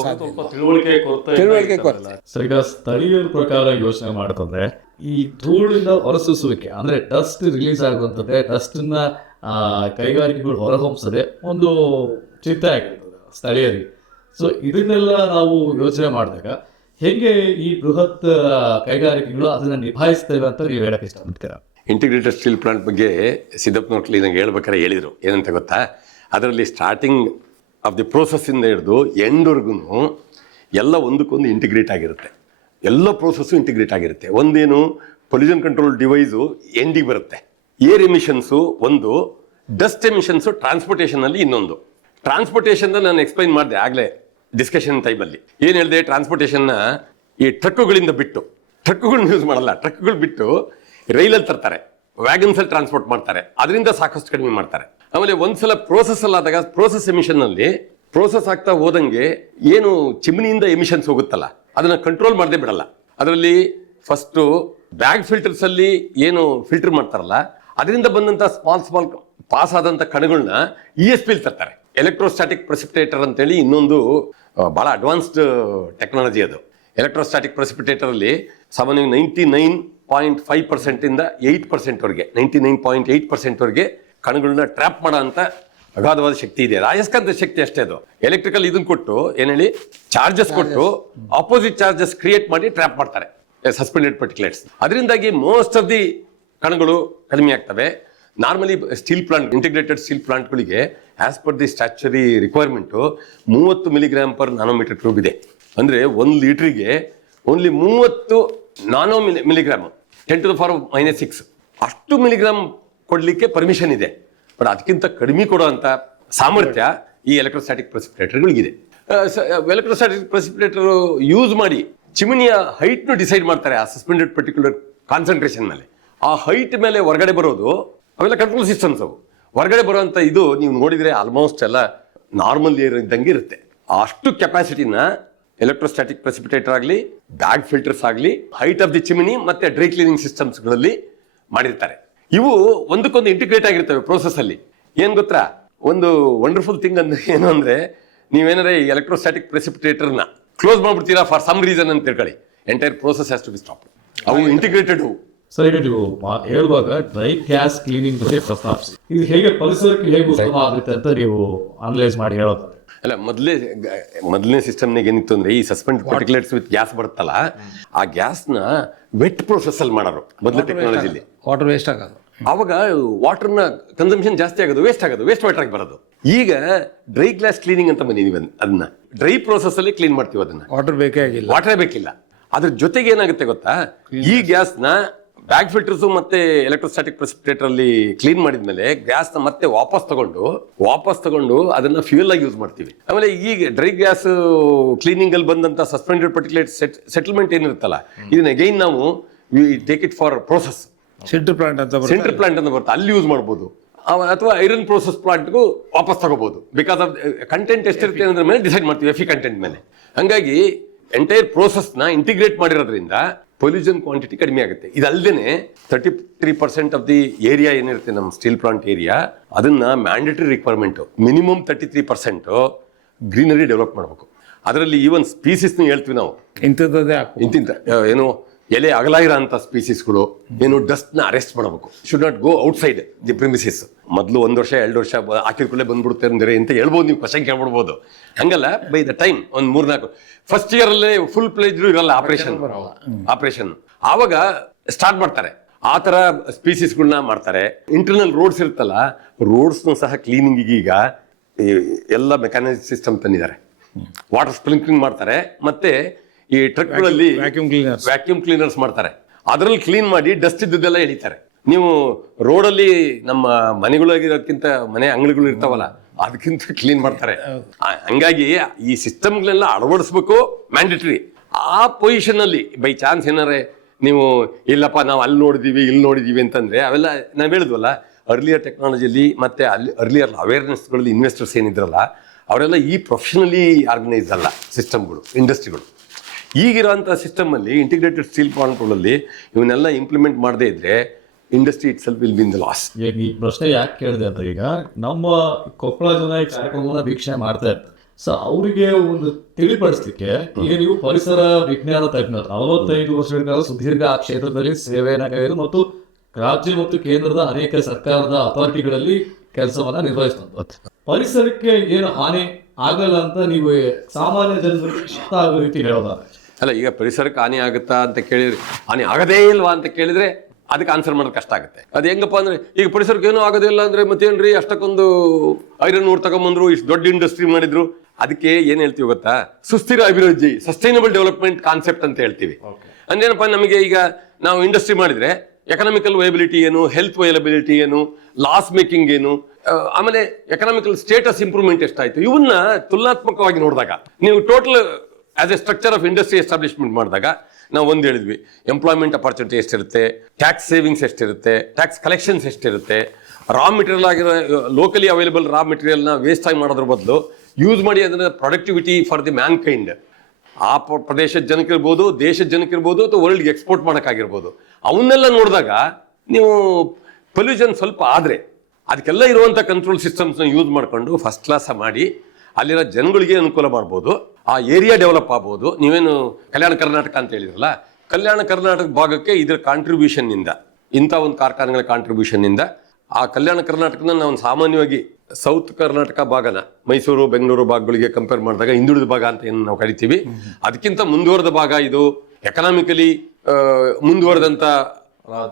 ತಿಳುವಳಿಕೆ ಕೊರತೆ. ಸರ್, ಈಗ ಸ್ಥಳೀಯರ ಪ್ರಕಾರ ಯೋಚನೆ ಮಾಡ್ತಂದ್ರೆ ಈ ಧೂಳಿನ ಹೊರಸೂಸುವಿಕೆ ಅಂದ್ರೆ ಡಸ್ಟ್ ರಿಲೀಸ್ ಆಗುವಂತದ್ದೇ, ಡಸ್ಟ್ ನ ಕೈಗಾರಿಕೆಗಳು ಹೊರಹೊಮ್ಸದೆ ಒಂದು ಚಿಂತೆ ಆಗಿರ್ತದೆ ಸ್ಥಳೀಯರಿಗೆ. ಸೊ ಇದನ್ನೆಲ್ಲ ನಾವು ಯೋಚನೆ ಮಾಡಿದಾಗ ಹೇಗೆ ಈ ಬೃಹತ್ ಕೈಗಾರಿಕೆಗಳು ಅದನ್ನ ನಿಭಾಯಿಸ್ತೇವೆ ಅಂತ ನೀವು ಹೇಳಕ್ ಇಷ್ಟಪಡ್ತೀರಾ? ಇಂಟಿಗ್ರೇಟೆಡ್ ಸ್ಟೀಲ್ ಪ್ಲಾಂಟ್ ಬಗ್ಗೆ ಸಿದ್ದಪ್ಪನವ್ರು ಕ್ಲೀನಾಗಿ ಹೇಳ್ಬೇಕಾದ್ರೆ ಹೇಳಿದ್ರು. ಏನಂತ ಗೊತ್ತಾ, ಅದರಲ್ಲಿ ಸ್ಟಾರ್ಟಿಂಗ್ ಆಫ್ ದಿ ಪ್ರೋಸೆಸ್ ಇಂದ ಹಿಡಿದು ಎಂಡ್ವರೆಗೂ ಎಲ್ಲ ಒಂದಕ್ಕೊಂದು ಇಂಟಿಗ್ರೇಟ್ ಆಗಿರುತ್ತೆ. ಎಲ್ಲ ಪ್ರೋಸೆಸ್ಸು ಇಂಟಿಗ್ರೇಟ್ ಆಗಿರುತ್ತೆ. ಒಂದೇನು ಪೊಲ್ಯೂಷನ್ ಕಂಟ್ರೋಲ್ ಡಿವೈಸು ಎಂಡಿಗೆ ಬರುತ್ತೆ. ಏರ್ ಎಮಿಷನ್ಸು ಒಂದು, ಡಸ್ಟ್ ಎಮಿಷನ್ಸು ಟ್ರಾನ್ಸ್ಪೋರ್ಟೇಷನ್ ಅಲ್ಲಿ ಇನ್ನೊಂದು. ಟ್ರಾನ್ಸ್ಪೋರ್ಟೇಷನ್ ನಾನು ಎಕ್ಸ್ಪ್ಲೈನ್ ಮಾಡಿದೆ ಆಗಲೇ ಡಿಸ್ಕಷನ್ ಟೈಮಲ್ಲಿ. ಏನು ಹೇಳಿದೆ, ಟ್ರಾನ್ಸ್ಪೋರ್ಟೇಷನ್ನ ಈ ಟ್ರಕ್ಕುಗಳಿಂದ ಬಿಟ್ಟು, ಟ್ರಕ್ಕುಗಳನ್ನ ಯೂಸ್ ಮಾಡಲ್ಲ, ಟ್ರಕ್ಗಳು ಬಿಟ್ಟು ರೈಲಲ್ಲಿ ತರ್ತಾರೆ, ವ್ಯಾಗನ್ಸ್ ಅಲ್ಲಿ ಟ್ರಾನ್ಸ್ಪೋರ್ಟ್ ಮಾಡ್ತಾರೆ. ಅದರಿಂದ ಸಾಕಷ್ಟು ಕಡಿಮೆ ಮಾಡ್ತಾರೆ. ಆಮೇಲೆ ಒಂದ್ಸಲ ಪ್ರೋಸೆಸ್ ಅಲ್ಲಿ ಆದಾಗ ಪ್ರೋಸೆಸ್ ಎಮಿಷನ್ ಅಲ್ಲಿ ಪ್ರೋಸೆಸ್ ಆಗ್ತಾ ಹೋದಂಗೆ ಏನು ಚಿಮ್ನಿಯಿಂದ ಎಮಿಷನ್ಸ್ ಹೋಗುತ್ತಲ್ಲ ಅದನ್ನ ಕಂಟ್ರೋಲ್ ಮಾಡದೆ ಬಿಡಲ್ಲ. ಅದರಲ್ಲಿ ಫಸ್ಟ್ ಬ್ಯಾಗ್ ಫಿಲ್ಟರ್ಸ್ ಅಲ್ಲಿ ಏನು ಫಿಲ್ಟರ್ ಮಾಡ್ತಾರಲ್ಲ ಅದರಿಂದ ಬಂದಂತ ಸ್ಮಾಲ್ ಪಾಸ್ ಆದಂತ ಕಣಗಳನ್ನ ESP ತರ್ತಾರೆ. ಎಲೆಕ್ಟ್ರೋಸ್ಟಾಟಿಕ್ ಪ್ರೆಸಿಪಿಟೇಟರ್ ಅಂತೇಳಿ ಇನ್ನೊಂದು ಬಹಳ ಅಡ್ವಾನ್ಸ್ಡ್ ಟೆಕ್ನಾಲಜಿ ಅದು. ಎಲೆಕ್ಟ್ರೋಸ್ಟಾಟಿಕ್ ಪ್ರೆಸಿಪಿಟೇಟರ್ ಅಲ್ಲಿ ಸಾಮಾನ್ಯವಾಗಿ 99.5% ಇಂದ 8% ವರೆಗೆ 99.8% ವರೆಗೆ ಕಣಗಳನ್ನ ಟ್ರ್ಯಾಪ್ ಮಾಡೋ ಅಂತ ಅಗಾಧವಾದ ಶಕ್ತಿ ಇದೆ. ರಾಜಸ್ಕಾಂತ ಶಕ್ತಿ ಅಷ್ಟೇ ಅದು. ಎಲೆಕ್ಟ್ರಿಕಲ್ ಇದನ್ನ ಕೊಟ್ಟು ಏನ್ ಹೇಳಿ ಚಾರ್ಜಸ್ ಕೊಟ್ಟು ಆಪೋಸಿಟ್ ಚಾರ್ಜಸ್ ಕ್ರಿಯೇಟ್ ಮಾಡಿ ಟ್ರ್ಯಾಪ್ ಮಾಡ್ತಾರೆ, ಸಸ್ಪೆಂಡೆಡ್ ಪಾರ್ಟಿಕ್ಯುಲೇಟ್ಸ್. ಅದರಿಂದಾಗಿ ಮೋಸ್ಟ್ ಆಫ್ ದಿ ಕಣಗಳು ಕಡಿಮೆ ಆಗ್ತವೆ. Normally steel plant, integrated steel ಪ್ಲಾಂಟ್ಗಳಿಗೆ as per the statutory requirement 30 mg/nm³ ಇದೆ. ಅಂದ್ರೆ 1 ಲೀಟ್ರಿಗೆ ಓನ್ಲಿ 30 ನಾನೋ ಮಿಲಿಗ್ರಾಮ್ 10⁻⁻⁶ ಅಷ್ಟು ಮಿಲಿಗ್ರಾಮ್ ಕೊಡ್ಲಿಕ್ಕೆ ಪರ್ಮಿಷನ್ ಇದೆ. ಬಟ್ ಅದಕ್ಕಿಂತ ಕಡಿಮೆ ಕೊಡುವಂತ ಸಾಮರ್ಥ್ಯ ಈ ಎಲೆಕ್ಟ್ರೋಸ್ಟಾಟಿಕ್ ಪ್ರೆಸಿಪಿಟೇಟರ್ಗಳಿಗಿದೆ. ಎಲೆಕ್ಟ್ರೋಸ್ಟಾಟಿಕ್ ಪ್ರೆಸಿಪಿಟೇಟರ್ ಯೂಸ್ ಮಾಡಿ ಚಿಮನಿಯ ಹೈಟ್ ನು ಡಿಸೈಡ್ ಮಾಡ್ತಾರೆ ಆ ಸಸ್ಪೆಂಡೆಡ್ ಪರ್ಟಿಕ್ಯುಲರ್ ಕಾನ್ಸಂಟ್ರೇಷನ್ ಮೇಲೆ. ಆ ಹೈಟ್ ಮೇಲೆ ಹೊರಗಡೆ ಬರೋದು ಅವೆಲ್ಲ ಕಂಟ್ರೋಲ್ ಸಿಸ್ಟಮ್ಸ್. ಅವು ಹೊರಗಡೆ ಬರುವಂತ ಇದು ನೀವು ನೋಡಿದ್ರೆ ಆಲ್ಮೋಸ್ಟ್ ಎಲ್ಲ ನಾರ್ಮಲ್ ಏರ್ ಇದ್ದಂಗೆ ಇರುತ್ತೆ. ಅಷ್ಟು ಕೆಪಾಸಿಟಿನ ಎಲೆಕ್ಟ್ರೋಸ್ಟಾಟಿಕ್ ಪ್ರೆಸಿಪಿಟೇಟರ್ ಆಗಲಿ, ಬ್ಯಾಗ್ ಫಿಲ್ಟರ್ಸ್ ಆಗಲಿ, ಹೈಟ್ ಆಫ್ ದಿ ಚಿಮಿನಿ ಮತ್ತೆ ಡ್ರೈ ಕ್ಲೀನಿಂಗ್ ಸಿಸ್ಟಮ್ಸ್ಗಳಲ್ಲಿ ಮಾಡಿರ್ತಾರೆ. ಇವು ಒಂದಕ್ಕೊಂದು ಇಂಟಿಗ್ರೇಟ್ ಆಗಿರ್ತವೆ ಪ್ರೋಸೆಸ್ ಅಲ್ಲಿ. ಏನ್ ಗೊತ್ತಾ, ಒಂದು ವಂಡರ್ಫುಲ್ ಥಿಂಗ್ ಅಂದ್ರೆ ಏನು ಅಂದ್ರೆ, ನೀವೇನಾದ್ರೆ ಈ ಎಲೆಕ್ಟ್ರೋಸ್ಟಾಟಿಕ್ ಪ್ರೆಸಿಪಿಟೇಟರ್ನ ಕ್ಲೋಸ್ ಮಾಡ್ಬಿಡ್ತೀರಾ ಫಾರ್ ಸಮ್ ರೀಸನ್ ಅಂತ ತಿಳ್ಕೊಳ್ಳಿ, entire process has to be stop. ಅವು ಇಂಟಿಗ್ರೇಟೆಡ್. ಸರ್, ಈಗ ನೀವು ಹೇಳುವಾಗ ಡ್ರೈ ಗ್ಯಾಸ್ ಕ್ಲೀನಿಂಗ್ ಬಗ್ಗೆ ಪ್ರಸ್ತಾಪಿಸಿ. ಇದು ಹೇಗೆ ಪರಿಸರಕ್ಕೆ ಹೇಗೆ ಉತ್ತಮ ಆಗುತ್ತೆ ಅಂತ ನೀವು ಅನಲೈಸ್ ಮಾಡಿ ಹೇಳೋದು. ಅಲ್ಲ, ಮೊದಲನೇ ಸಿಸ್ಟಮ್ನಾಗ ಏನಿತ್ತು ಅಂದ್ರೆ, ಈ ಸಸ್ಪೆಂಡ್ ಪಾರ್ಟಿಕ್ಯುಲೇಟ್ಸ್ ವಿತ್ ಗ್ಯಾಸ್ ಬರುತ್ತಲ್ಲ, ಆ ಗ್ಯಾಸ್ನ ವೆಟ್ ಪ್ರೋಸೆಸ್ ಅಲ್ಲಿ ಮಾಡೋರು ಮೊದಲ ಟೆಕ್ನಾಲಜಿಲಿ. ವಾಟರ್ ವೇಸ್ಟ್ ಆಗೋದು. ಆವಾಗ ವಾಟರ್ನ ಕನ್ಸಂಪ್ಷನ್ ಜಾಸ್ತಿ ಆಗೋದು, ವೇಸ್ಟ್ ವಾಟರ್ ಆಗಿ ಬರೋದು. ಈಗ ಡ್ರೈ ಗ್ಲಾಸ್ ಕ್ಲೀನಿಂಗ್ ಅಂತ ಬಂದಿದೀವಿ. ಅದನ್ನ ಡ್ರೈ ಪ್ರೋಸೆಸ್ ಅಲ್ಲಿ ಕ್ಲೀನ್ ಮಾಡ್ತೀವಿ. ಅದನ್ನ ವಾಟರ್ ಬೇಕೇ ಆಗಿಲ್ಲ, ವಾಟರ್ ಬೇಕಿಲ್ಲ. ಅದ್ರ ಜೊತೆಗೆ ಏನಾಗುತ್ತೆ ಗೊತ್ತಾ, ಈ ಗ್ಯಾಸ್ನ ಬ್ಯಾಗ್ ಫಿಲ್ಟರ್ಸ್ ಮತ್ತೆ ಎಲೆಕ್ಟ್ರೋಸ್ಟಾಟಿಕ್ ಪ್ರೆಸಿಪಿಟೇಟರ್ ಅಲ್ಲಿ ಕ್ಲೀನ್ ಮಾಡಿದ್ಮೇಲೆ ಗ್ಯಾಸ್ನ ಮತ್ತೆ ವಾಪಸ್ ತಗೊಂಡು ಅದನ್ನ ಫ್ಯೂಯಲ್ ಆಗಿ ಯೂಸ್ ಮಾಡ್ತೀವಿ. ಆಮೇಲೆ ಈಗ ಡ್ರೈ ಗ್ಯಾಸ್ ಕ್ಲೀನಿಂಗ್ ಅಲ್ಲಿ ಬಂದಂತ ಸಸ್ಪೆಂಡೆಡ್ ಪಾರ್ಟಿಕ್ಯುಲೇಟ್ ಸೆಟಲ್ಮೆಂಟ್ ಏನಿರುತ್ತಲ್ಲ, ಇದನ್ನ ಅಗೈನ್ ನಾವು take it for process. Centre plant ಅಂತ ಬರುತ್ತೆ, ಅಲ್ಲಿ ಯೂಸ್ ಮಾಡ್ಬೋದು. ಅಥವಾ ಐರನ್ ಪ್ರೋಸೆಸ್ ಪ್ಲಾಂಟ್ಗೂ ವಾಪಸ್ ತಗೋಬಹುದು. ಬಿಕಾಸ್ ಆಫ್ ಕಂಟೆಂಟ್ ಎಷ್ಟಿರುತ್ತೆ ಅನ್ನೋದ್ರ ಮೇಲೆ ಡಿಸೈಡ್ ಮಾಡ್ತೀವಿ, ಎಫಿ ಕಂಟೆಂಟ್ ಮೇಲೆ. ಹಂಗಾಗಿ ಎಂಟೈರ್ ಪ್ರೋಸೆಸ್ನ ಇಂಟಿಗ್ರೇಟ್ ಮಾಡಿರೋದ್ರಿಂದ ಪೊಲ್ಯೂಷನ್ ಕ್ವಾಂಟಿಟಿ ಕಡಿಮೆ ಆಗುತ್ತೆ. ಇದಲ್ಲದೆ 33% ಆಫ್ ದಿ ಏರಿಯಾ ಏನಿರುತ್ತೆ ನಮ್ಮ ಸ್ಟೀಲ್ ಪ್ಲಾಂಟ್ ಏರಿಯಾ, ಅದನ್ನ mandatory requirement minimum 33% greenery develop ಮಾಡಬೇಕು. ಅದರಲ್ಲಿ ಈವನ್ ಸ್ಪೀಸೀಸ್ನು ಹೇಳ್ತೀವಿ ನಾವು, ಇಂತಿಂತ ಏನು ಎಲೆ ಅಗಲ ಇರೋ ಅಂತ ಸ್ಪೀಸೀಸ್ಗಳು ಏನು ಡಸ್ಟ್ನ ಅರೆಸ್ಟ್ ಮಾಡಬೇಕು. Should not go outside the premises. ಮೊದಲು 1 ವರ್ಷ 2 ವರ್ಷ ಹಾಕಿದ್ಕೊಳ್ಳೆ ಬಂದ್ಬಿಡುತ್ತೆ ಅಂದ್ರೆ ಅಂತ ಹೇಳ್ಬೋದು, ನೀವು ಕ್ವಶನ್ ಕೇಳ್ಬಿಡ್ಬೋದು. ಹಂಗಲ್ಲ, ಬೈ ದ ಟೈಮ್ ಒಂದು 3-4 ಫಸ್ಟ್ ಇಯರ್ ಅಲ್ಲೇ ಫುಲ್ ಪ್ಲೇಜ್ ಇರಲ್ಲ ಆಪರೇಷನ್. ಆವಾಗ ಸ್ಟಾರ್ಟ್ ಮಾಡ್ತಾರೆ. ಆ ತರ ಸ್ಪೀಸೀಸ್ಗಳನ್ನ ಮಾಡ್ತಾರೆ. ಇಂಟರ್ನಲ್ ರೋಡ್ಸ್ ಇರುತ್ತಲ್ಲ, ರೋಡ್ಸ್ನು ಸಹ ಕ್ಲೀನಿಂಗ್ ಈಗ ಎಲ್ಲ ಮೆಕ್ಯಾನಿಕ್ ಸಿಸ್ಟಮ್ ತಂದಿದ್ದಾರೆ. ವಾಟರ್ ಸ್ಪ್ರಿಂಕ್ಲಿಂಗ್ ಮಾಡ್ತಾರೆ, ಮತ್ತೆ ಈ ಟ್ರಕ್ಗಳಲ್ಲಿ ವ್ಯಾಕ್ಯೂಮ್ ಕ್ಲೀನರ್ಸ್ ಮಾಡ್ತಾರೆ. ಅದರಲ್ಲಿ ಕ್ಲೀನ್ ಮಾಡಿ ಡಸ್ಟ್ ಇದ್ದದೆಲ್ಲ ಎಳಿತಾರೆ. ನೀವು ರೋಡಲ್ಲಿ ನಮ್ಮ ಮನೆಗಳಿರೋದಕ್ಕಿಂತ ಮನೆ ಅಂಗಡಿಗಳು ಇರ್ತಾವಲ್ಲ, ಅದಕ್ಕಿಂತ ಕ್ಲೀನ್ ಮಾಡ್ತಾರೆ. ಹಂಗಾಗಿ ಈ ಸಿಸ್ಟಮ್ಗಳೆಲ್ಲ ಅಳವಡಿಸ್ಬೇಕು, ಮ್ಯಾಂಡೇಟರಿ. ಆ ಪೊಸಿಷನ್ ಅಲ್ಲಿ ಬೈ ಚಾನ್ಸ್ ಏನಾರೆ ನೀವು ಇಲ್ಲಪ್ಪ ನಾವು ಅಲ್ಲಿ ನೋಡಿದೀವಿ ಅಂತಂದ್ರೆ, ಅವೆಲ್ಲ ನಾವು ಹೇಳಿದ್ವಲ್ಲ, ಅರ್ಲಿಯರ್ ಟೆಕ್ನಾಲಜಿಲಿ ಮತ್ತೆ ಅರ್ಲಿಯರ್ ಅವೇರ್ನೆಸ್ಗಳಲ್ಲಿ ಇನ್ವೆಸ್ಟರ್ಸ್ ಏನಿದ್ರಲ್ಲ, ಅವರೆಲ್ಲ ಈ ಪ್ರೊಫೆಷನಲಿ ಆರ್ಗನೈಸ್ ಅಲ್ಲ ಸಿಸ್ಟಮ್ಗಳು, ಇಂಡಸ್ಟ್ರಿಗಳು. ಈಗಿರೋಂಥ ಸಿಸ್ಟಮ್ ಅಲ್ಲಿ ಇಂಟಿಗ್ರೇಟೆಡ್ ಸ್ಟೀಲ್ ಪ್ಲಾಂಟ್ಗಳಲ್ಲಿ ಇವನ್ನೆಲ್ಲ ಇಂಪ್ಲಿಮೆಂಟ್ ಮಾಡದೇ ಇದ್ರೆ industry it self will be in the loss. ಈ ಪ್ರಶ್ನೆ ಯಾಕೆ ಕೇಳಿದೆ ಅಂತ, ಈಗ ನಮ್ಮ ಕೊಪ್ಪಳ ಜನ ಈ ಕಾರ್ಯಕ್ರಮವನ್ನ ವೀಕ್ಷಣೆ ಮಾಡ್ತಾ ಇರ್ತಾರೆ. ಸೊ ಅವರಿಗೆ ಒಂದು ತಿಳಿಪಡಿಸ್ಲಿಕ್ಕೆ, ಈಗ ನೀವು ಪರಿಸರ ವಿಜ್ಞಾನ ತಜ್ಞರು 45 ವರ್ಷಗಳ ಕಾಲ ಸುದೀರ್ಘ ಆ ಕ್ಷೇತ್ರದಲ್ಲಿ ಸೇವೆಯನ್ನು ಮತ್ತು ರಾಜ್ಯ ಮತ್ತು ಕೇಂದ್ರದ ಅನೇಕ ಸರ್ಕಾರದ ಅಥಾರಿಟಿಗಳಲ್ಲಿ ಕೆಲಸವನ್ನ ನಿರ್ವಹಿಸ್ತಂತ. ಪರಿಸರಕ್ಕೆ ಏನು ಹಾನಿ ಆಗಲ್ಲ ಅಂತ ನೀವು ಸಾಮಾನ್ಯ ಜನರಿಗೆ ಇಷ್ಟ ಆಗೋ ರೀತಿ ಹೇಳೋದ? ಅಲ್ಲ, ಈಗ ಪರಿಸರಕ್ಕೆ ಹಾನಿ ಆಗುತ್ತಾ ಅಂತ ಕೇಳಿದ್ರೆ, ಹಾನಿ ಆಗದೇ ಇಲ್ವಾ ಅಂತ ಕೇಳಿದ್ರೆ ಅದಕ್ಕೆ ಆನ್ಸರ್ ಮಾಡೋದು ಕಷ್ಟ ಆಗುತ್ತೆ. ಅದು ಹೆಂಗಪ್ಪ ಅಂದ್ರೆ, ಈಗ ಪರಿಸರಕ್ಕೆ ಏನೂ ಆಗೋದಿಲ್ಲ ಅಂದ್ರೆ ಮತ್ತೇನ್ರಿ ಅಷ್ಟಕ್ಕೊಂದು ಐರನ್ ಊರ್ ತಗೊಂಬಂದ್ರು, ಇಷ್ಟು ದೊಡ್ಡ ಇಂಡಸ್ಟ್ರಿ ಮಾಡಿದ್ರು. ಅದಕ್ಕೆ ಏನ್ ಹೇಳ್ತೀವಿ ಗೊತ್ತಾ, ಸುಸ್ಥಿರ ಅಭಿವೃದ್ಧಿ, ಸಸ್ಟೈನಬಲ್ ಡೆವಲಪ್ಮೆಂಟ್ ಕಾನ್ಸೆಪ್ಟ್ ಅಂತ ಹೇಳ್ತೀವಿ. ಅಂದೇನಪ್ಪ, ನಮಗೆ ಈಗ ನಾವು ಇಂಡಸ್ಟ್ರಿ ಮಾಡಿದ್ರೆ ಎಕನಾಮಿಕಲ್ ವಯಬಿಲಿಟಿ ಏನು, ಹೆಲ್ತ್ ವಯಬಿಲಿಟಿ ಏನು, ಲಾಸ್ ಮೇಕಿಂಗ್ ಏನು, ಆಮೇಲೆ ಎಕನಾಮಿಕಲ್ ಸ್ಟೇಟಸ್ ಇಂಪ್ರೂವ್ಮೆಂಟ್ ಎಷ್ಟಾಯ್ತು, ಇವನ್ನ ತುಲನಾತ್ಮಕವಾಗಿ ನೋಡಿದಾಗ, ನೀವು total as a structure of industry establishment ಮಾಡಿದಾಗ ನಾವು ಒಂದು ಹೇಳಿದ್ವಿ, ಎಂಪ್ಲಾಯ್ಮೆಂಟ್ ಅಪರ್ಚುನಿಟಿ ಎಷ್ಟಿರುತ್ತೆ, ಟ್ಯಾಕ್ಸ್ ಸೇವಿಂಗ್ಸ್ ಎಷ್ಟಿರುತ್ತೆ, ಟ್ಯಾಕ್ಸ್ ಕಲೆಕ್ಷನ್ಸ್ ಎಷ್ಟಿರುತ್ತೆ, ರಾ ಮೆಟೀರಿಯಲ್ ಆಗಿರೋ ಲೋಕಲಿ ಅವೈಲೇಬಲ್ ರಾ ಮೆಟೀರಿಯಲ್ನ ವೇಸ್ಟ್ ಆಗಿ ಮಾಡೋದ್ರ ಬದಲು ಯೂಸ್ ಮಾಡಿ ಅದನ್ನ productivity for the mankind, ಆ ಪ್ರದೇಶದ ಜನಕ್ಕಿರ್ಬೋದು, ದೇಶದ ಜನಕ್ಕಿರ್ಬೋದು, ಅಥವಾ ವರ್ಲ್ಡ್ಗೆ ಎಕ್ಸ್ಪೋರ್ಟ್ ಮಾಡೋಕ್ಕಾಗಿರ್ಬೋದು, ಅವನ್ನೆಲ್ಲ ನೋಡಿದಾಗ ನೀವು ಪೊಲ್ಯೂಷನ್ ಸ್ವಲ್ಪ ಆದರೆ ಅದಕ್ಕೆಲ್ಲ ಇರುವಂಥ ಕಂಟ್ರೋಲ್ ಸಿಸ್ಟಮ್ಸ್ನ ಯೂಸ್ ಮಾಡಿಕೊಂಡು ಫಸ್ಟ್ ಕ್ಲಾಸ್ ಮಾಡಿ ಅಲ್ಲಿರೋ ಜನಗಳಿಗೆ ಅನುಕೂಲ ಮಾಡ್ಬೋದು, ಆ ಏರಿಯಾ ಡೆವಲಪ್ ಆಗ್ಬೋದು. ನೀವೇನು ಕಲ್ಯಾಣ ಕರ್ನಾಟಕ ಅಂತ ಹೇಳಿದ್ರಲ್ಲ, ಕಲ್ಯಾಣ ಕರ್ನಾಟಕ ಭಾಗಕ್ಕೆ ಇದರ ಕಾಂಟ್ರಿಬ್ಯೂಷನ್ನಿಂದ, ಇಂಥ ಒಂದು ಕಾರ್ಖಾನೆಗಳ ಕಾಂಟ್ರಿಬ್ಯೂಷನ್ನಿಂದ ಆ ಕಲ್ಯಾಣ ಕರ್ನಾಟಕನ ನಾವು ಸಾಮಾನ್ಯವಾಗಿ ಸೌತ್ ಕರ್ನಾಟಕ ಭಾಗನ ಮೈಸೂರು ಬೆಂಗಳೂರು ಭಾಗಗಳಿಗೆ ಕಂಪೇರ್ ಮಾಡಿದಾಗ ಹಿಂದುಳಿದ ಭಾಗ ಅಂತ ಏನು ನಾವು ಕರಿತೀವಿ, ಅದಕ್ಕಿಂತ ಮುಂದುವರೆದ ಭಾಗ ಇದು, ಎಕನಾಮಿಕಲಿ ಮುಂದುವರೆದಂಥ